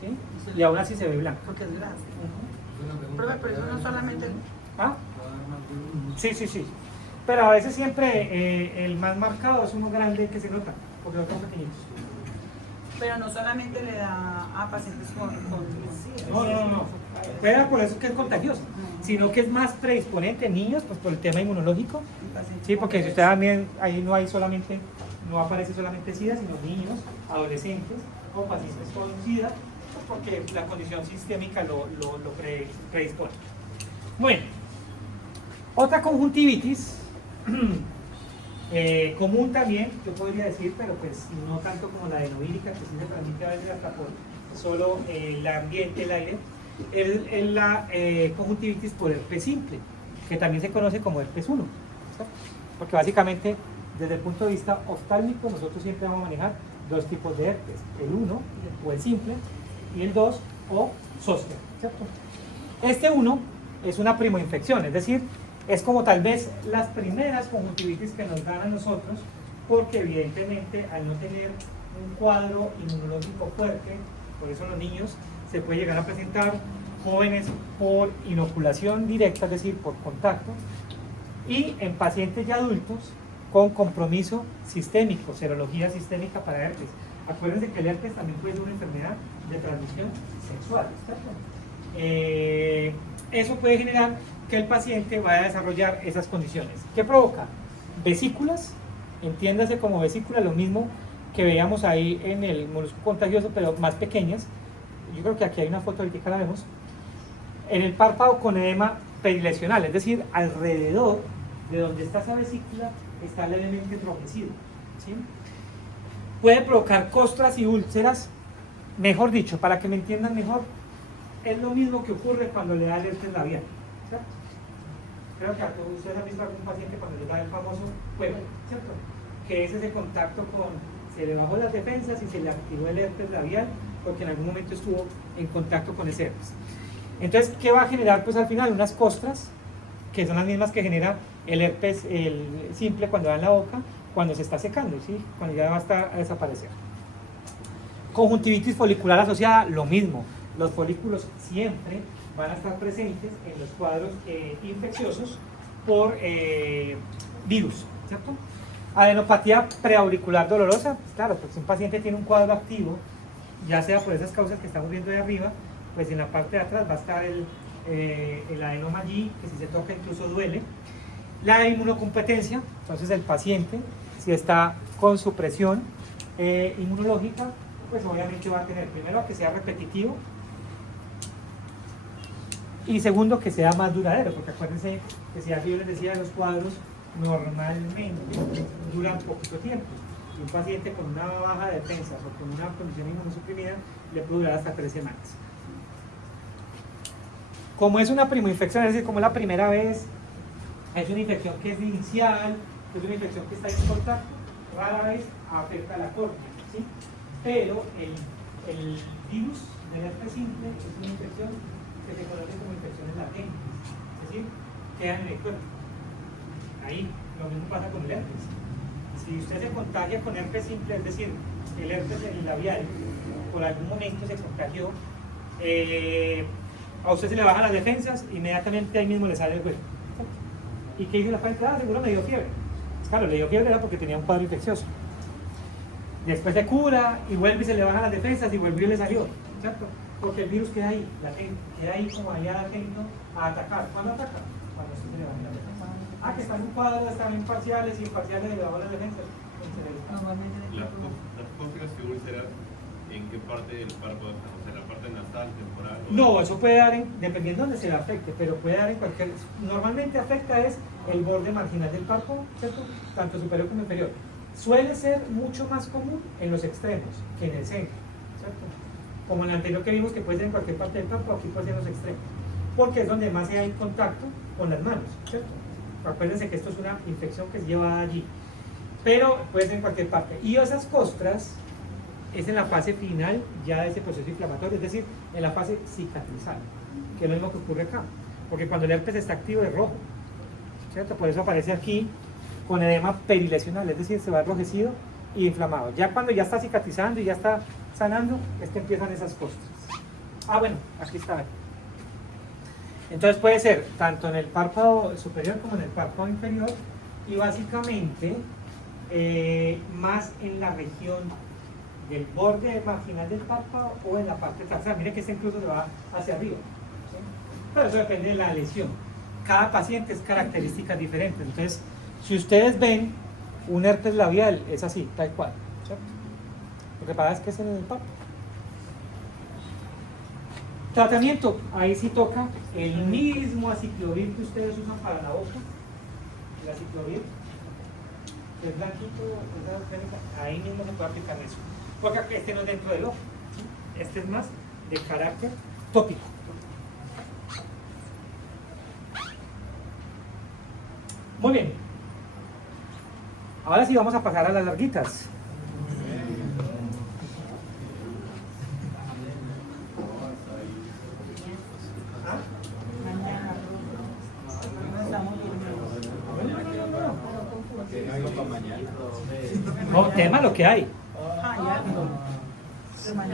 ¿sí? Y aún así se ve blanco. Porque es grande. Una Pero eso no solamente... ¿Ah? Sí. Pero a veces siempre el más marcado es uno grande que se nota, porque los son pequeñitos. Pero no solamente le da a pacientes con No. Pero por eso que es contagioso, sino que es más predisponente en niños, pues por el tema inmunológico. Sí, porque si usted también, ahí no aparece solamente SIDA, sino niños, adolescentes o pacientes con SIDA, pues porque la condición sistémica lo predispone. Bueno, otra conjuntivitis común también, yo podría decir, pero pues no tanto como la adenovírica, que sí se transmite a veces hasta por solo el ambiente, el aire, es la conjuntivitis por herpes simple, que también se conoce como herpes 1, ¿sí? Porque básicamente desde el punto de vista oftálmico nosotros siempre vamos a manejar dos tipos de herpes, el 1 o el simple y el 2 o zóster, ¿cierto? Este 1 es una primoinfección, es decir, es como tal vez las primeras conjuntivitis que nos dan a nosotros, porque evidentemente al no tener un cuadro inmunológico fuerte, por eso los niños se puede llegar a presentar, jóvenes por inoculación directa, es decir, por contacto, y en pacientes ya adultos con compromiso sistémico, serología sistémica para herpes. Acuérdense que el herpes también puede ser una enfermedad de transmisión sexual, ¿cierto? Eso puede generar que el paciente vaya a desarrollar esas condiciones. ¿Qué provoca? Vesículas, entiéndase como vesícula, lo mismo que veíamos ahí en el molusco contagioso, pero más pequeñas. Yo creo que aquí hay una foto, ahorita la vemos. En el párpado con edema perilesional, es decir, alrededor de donde está esa vesícula está levemente enrojecido, ¿sí? Puede provocar costras y úlceras, mejor dicho, para que me entiendan mejor, es lo mismo que ocurre cuando le da el herpes labial, ¿cierto? Creo que ustedes han visto a algún paciente cuando le da el famoso fuego, ¿cierto? Que es ese contacto se le bajó las defensas y se le activó el herpes labial porque en algún momento estuvo en contacto con ese herpes. Entonces, ¿qué va a generar? Pues al final unas costras, que son las mismas que genera el herpes el simple cuando va en la boca, cuando se está secando, ¿sí? Cuando ya va a desaparecer. Conjuntivitis folicular asociada, lo mismo. Los folículos siempre van a estar presentes en los cuadros infecciosos por virus, ¿cierto? Adenopatía preauricular dolorosa, pues claro, pues si un paciente tiene un cuadro activo, ya sea por esas causas que estamos viendo de arriba, pues en la parte de atrás va a estar el adenoma allí, que si se toca incluso duele. La inmunocompetencia, entonces el paciente, si está con supresión inmunológica, pues obviamente va a tener primero que sea repetitivo y segundo que sea más duradero, porque acuérdense que si así yo les decía, los cuadros normalmente duran poquito tiempo. Y un paciente con una baja de defensas o con una condición inmunosuprimida le puede durar hasta 3 semanas. Como es una primoinfección, es decir, como es la primera vez, es una infección que es inicial, es una infección que está en contacto, rara vez afecta a la córnea, ¿sí? Pero el virus del herpes simple es una infección que se conoce como infecciones latentes, es decir, quedan en el cuerpo. Ahí, lo mismo pasa con el herpes. Si usted se contagia con herpes simple, es decir, el herpes labial, por algún momento se contagió, a usted se le bajan las defensas, inmediatamente ahí mismo le sale el cuerpo. ¿Y qué dice la paciente? Ah, seguro me dio fiebre. Claro, le dio fiebre era porque tenía un cuadro infeccioso. Después se cura y vuelve y se le bajan las defensas y vuelve y le salió, ¿cierto? Porque el virus queda ahí, latente, queda ahí como allá atento a atacar. ¿Cuándo ataca? Cuando se le bajan las defensas. Ah, que están en un cuadro, están en parciales y en parciales le bajan las defensas. Normalmente Las cóstricas y úlceras, ¿en qué parte del párpado están? O sea, ¿en la parte nasal, temporal? No, eso puede dar, dependiendo de donde se le afecte, pero puede dar en cualquier... Normalmente afecta es el borde marginal del párpado, ¿cierto? Tanto superior como inferior. Suele ser mucho más común en los extremos que en el centro, ¿cierto? Como en el anterior que vimos que puede ser en cualquier parte del párpado, aquí puede ser en los extremos. Porque es donde más hay contacto con las manos, ¿cierto? Acuérdense que esto es una infección que se lleva allí. Pero puede ser en cualquier parte. Y esas costras es en la fase final ya de ese proceso inflamatorio, es decir, en la fase cicatrizal, que es lo mismo que ocurre acá. Porque cuando el herpes está activo es rojo, ¿cierto? Por eso aparece aquí con edema perilesional, es decir, se va enrojecido y inflamado. Ya cuando ya está cicatrizando y ya está sanando, es que empiezan esas costras. Ah, bueno, aquí está. Entonces puede ser tanto en el párpado superior como en el párpado inferior y básicamente más en la región del borde marginal del párpado o en la parte trasera. Mire que este incluso se va hacia arriba, ¿sí? Pero eso depende de la lesión. Cada paciente es características diferentes. Entonces, si ustedes ven un herpes labial, es así, tal cual, ¿cierto? Lo que pasa es que es en el párpado. Tratamiento, ahí sí toca el mismo aciclovir que ustedes usan para la boca, el aciclovir, que es blanquito, esa técnica, ahí mismo se puede aplicar eso. Porque este no es dentro del ojo, ¿sí? Este es más de carácter tópico. Muy bien. Ahora sí vamos a pasar a las larguitas. No, tema lo que hay.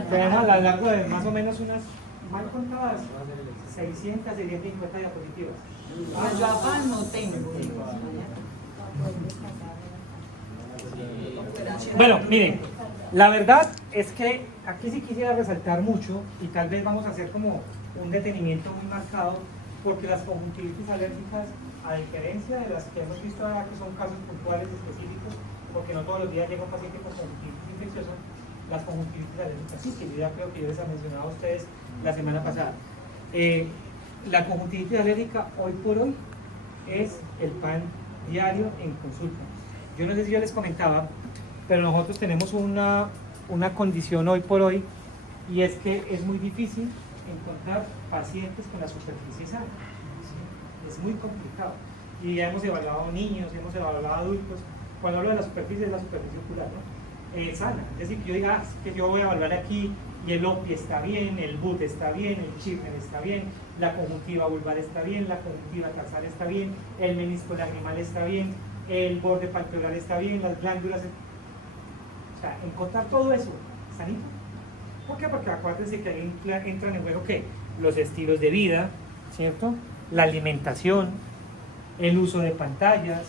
Tenemos a lo largo de más o menos unas, mal contadas, 600, 650 diapositivas. yo afán no tengo. Bueno, miren, la verdad es que aquí sí quisiera resaltar mucho y tal vez vamos a hacer como un detenimiento muy marcado porque las conjuntivitis alérgicas, a diferencia de las que hemos visto ahora que son casos puntuales específicos, porque no todos los días llega un paciente con conjuntivitis infecciosa, las conjuntivitis alérgicas sí, que yo ya creo que yo les he mencionado a ustedes la semana pasada. La conjuntivitis alérgica hoy por hoy es el pan diario en consulta. Yo no sé si yo les comentaba, pero nosotros tenemos una condición hoy por hoy y es que es muy difícil encontrar pacientes con la superficie sana. Es muy complicado. Y ya hemos evaluado niños, hemos evaluado adultos. Cuando hablo de la superficie, es la superficie ocular, ¿no? Sana. Es decir, que yo diga, que yo voy a evaluar aquí y el OPI está bien, el BUT está bien, el Chipner está bien, la conjuntiva vulvar está bien, la conjuntiva tarsal está bien, el menisco lagrimal está bien, el borde palpebral está bien, las glándulas. O sea, encontrar todo eso sanito. ¿Por qué? Porque acuérdense que ahí entran en juego ¿qué? Los estilos de vida, ¿cierto? La alimentación, el uso de pantallas,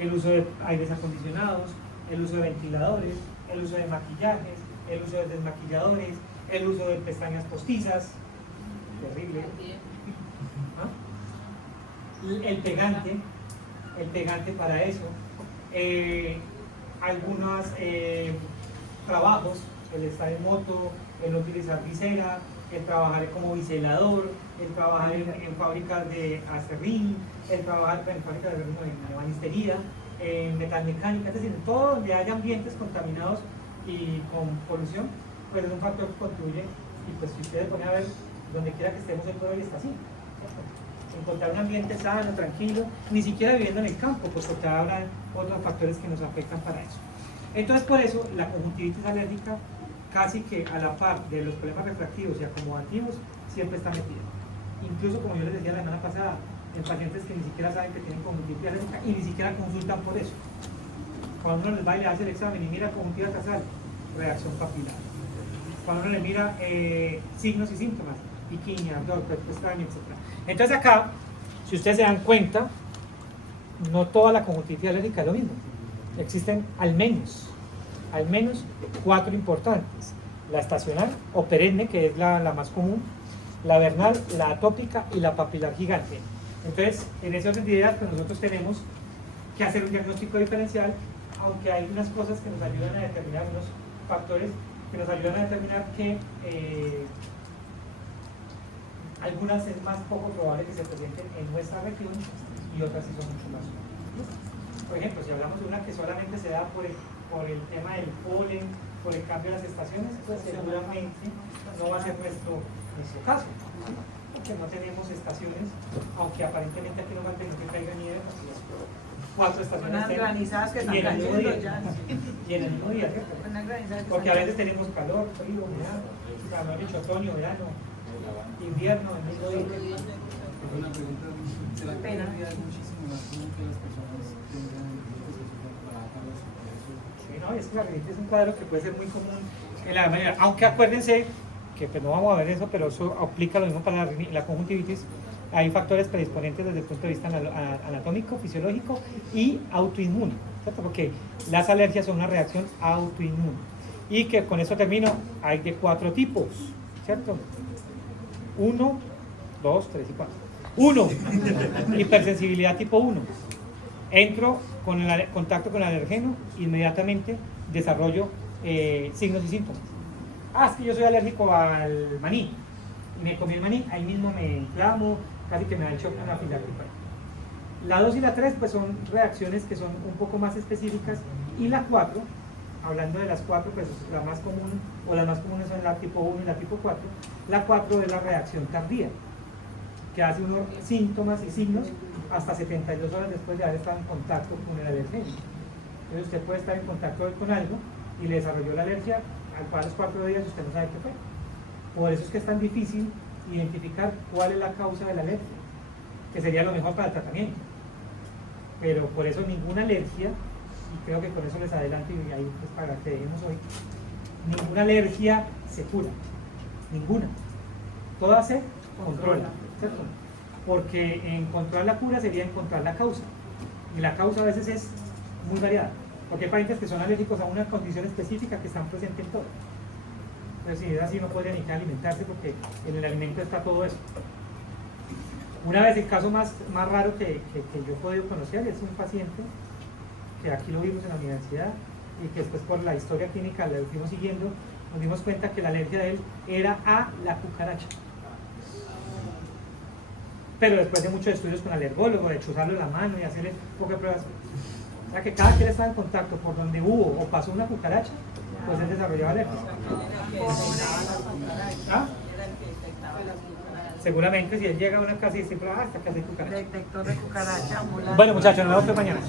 el uso de aires acondicionados, el uso de ventiladores, el uso de maquillajes, el uso de desmaquilladores, el uso de pestañas postizas, terrible. ¿Ah? El pegante para eso, algunos trabajos, el estar en moto, el no utilizar visera, el trabajar como biselador, el trabajar en fábricas de acerrín, el trabajar en fábricas de ebanistería, en metalmecánica, es decir, en todo donde haya ambientes contaminados y con polución, pues es un factor que contribuye. Y pues si ustedes ponen a ver, donde quiera que estemos, el pueblo está así. Encontrar un ambiente sano, tranquilo, ni siquiera viviendo en el campo, pues porque habrá otros factores que nos afectan para eso. Entonces, por eso, la conjuntivitis alérgica, casi que a la par de los problemas refractivos y acomodativos, siempre está metida. Incluso, como yo les decía la semana pasada, en pacientes que ni siquiera saben que tienen conjuntivitis alérgica y ni siquiera consultan por eso. Cuando uno les va y le hace el examen y mira conjuntiva tarsal, reacción papilar. Cuando uno le mira signos y síntomas, piquiña, ardor, cuerpo extraño, etc. Entonces acá, si ustedes se dan cuenta, no toda la conjuntivitis alérgica es lo mismo. Existen al menos 4 importantes. La estacional o perenne, que es la más común, la vernal, la atópica y la papilar gigante. Entonces, en ese orden de ideas, pues nosotros tenemos que hacer un diagnóstico diferencial, aunque hay unas cosas que nos ayudan a determinar, unos factores que nos ayudan a determinar que algunas es más poco probable que se presenten en nuestra región y otras sí son mucho más comunes. Por ejemplo, si hablamos de una que solamente se da por el tema del polen, por el cambio de las estaciones, pues seguramente no va a ser nuestro caso, ¿sí? Porque no tenemos estaciones, aunque aparentemente aquí no va a tener que caiga nieve, porque las 4 estaciones Unas granizadas que están y en el mismo cayendo día, ya. y en el mismo día, ¿cierto? Unas granizadas que Porque a están veces tenemos calor, frío, verano, o sea, no han dicho otoño, verano, invierno, el mismo día. Una pregunta, ¿será que en realidad es muchísimo más común que las personas tengan rinitis o sufran plátanos? Sí, no, es que la rinitis es un cuadro que puede ser muy común en la mayoría, aunque acuérdense que pues no vamos a ver eso, pero eso aplica lo mismo para la conjuntivitis. Hay factores predisponentes desde el punto de vista anatómico, fisiológico y autoinmune, ¿cierto? Porque las alergias son una reacción autoinmune. Y que con eso termino, hay de 4 tipos, ¿cierto? 1, 2, 3 y 4. 1, hipersensibilidad tipo 1. Entro con el contacto con el alergeno, inmediatamente desarrollo signos y síntomas. Es que yo soy alérgico al maní, y me comí el maní, ahí mismo me inflamo, casi que me da el shock anafiláctico. La 2 y la 3 pues son reacciones que son un poco más específicas, y la 4, hablando de las 4, pues la más común, o las más comunes son la tipo 1 y la tipo 4, la 4 es la reacción tardía, que hace unos síntomas y signos hasta 72 horas después de haber estado en contacto con el alergeno. Entonces usted puede estar en contacto con algo y le desarrolló la alergia, al par de los 4 días usted no sabe qué fue. Por eso es que es tan difícil identificar cuál es la causa de la alergia, que sería lo mejor para el tratamiento. Pero por eso ninguna alergia, y creo que con eso les adelanto y ahí pues para que dejemos hoy, ninguna alergia se cura, ninguna. Todas se controlan, ¿cierto? Porque encontrar la cura sería encontrar la causa, y la causa a veces es muy variada. Porque hay pacientes que son alérgicos a una condición específica que están presentes en todo. Entonces, si es así, no podrían ni siquiera alimentarse porque en el alimento está todo eso. Una vez, el caso más raro que yo he podido conocer es un paciente que aquí lo vimos en la universidad y que después por la historia clínica la fuimos siguiendo, nos dimos cuenta que la alergia de él era a la cucaracha. Pero después de muchos estudios con alergólogo, de chuzarlo en la mano y hacerle poco de pruebas, o sea que cada que él estaba en contacto por donde hubo o pasó una cucaracha, pues él desarrollaba alergia. ¿Ah? Seguramente si él llega a una casa y dice, esta casa hay cucaracha. Detector de cucaracha ambulante. Bueno muchachos, nos vemos mañana.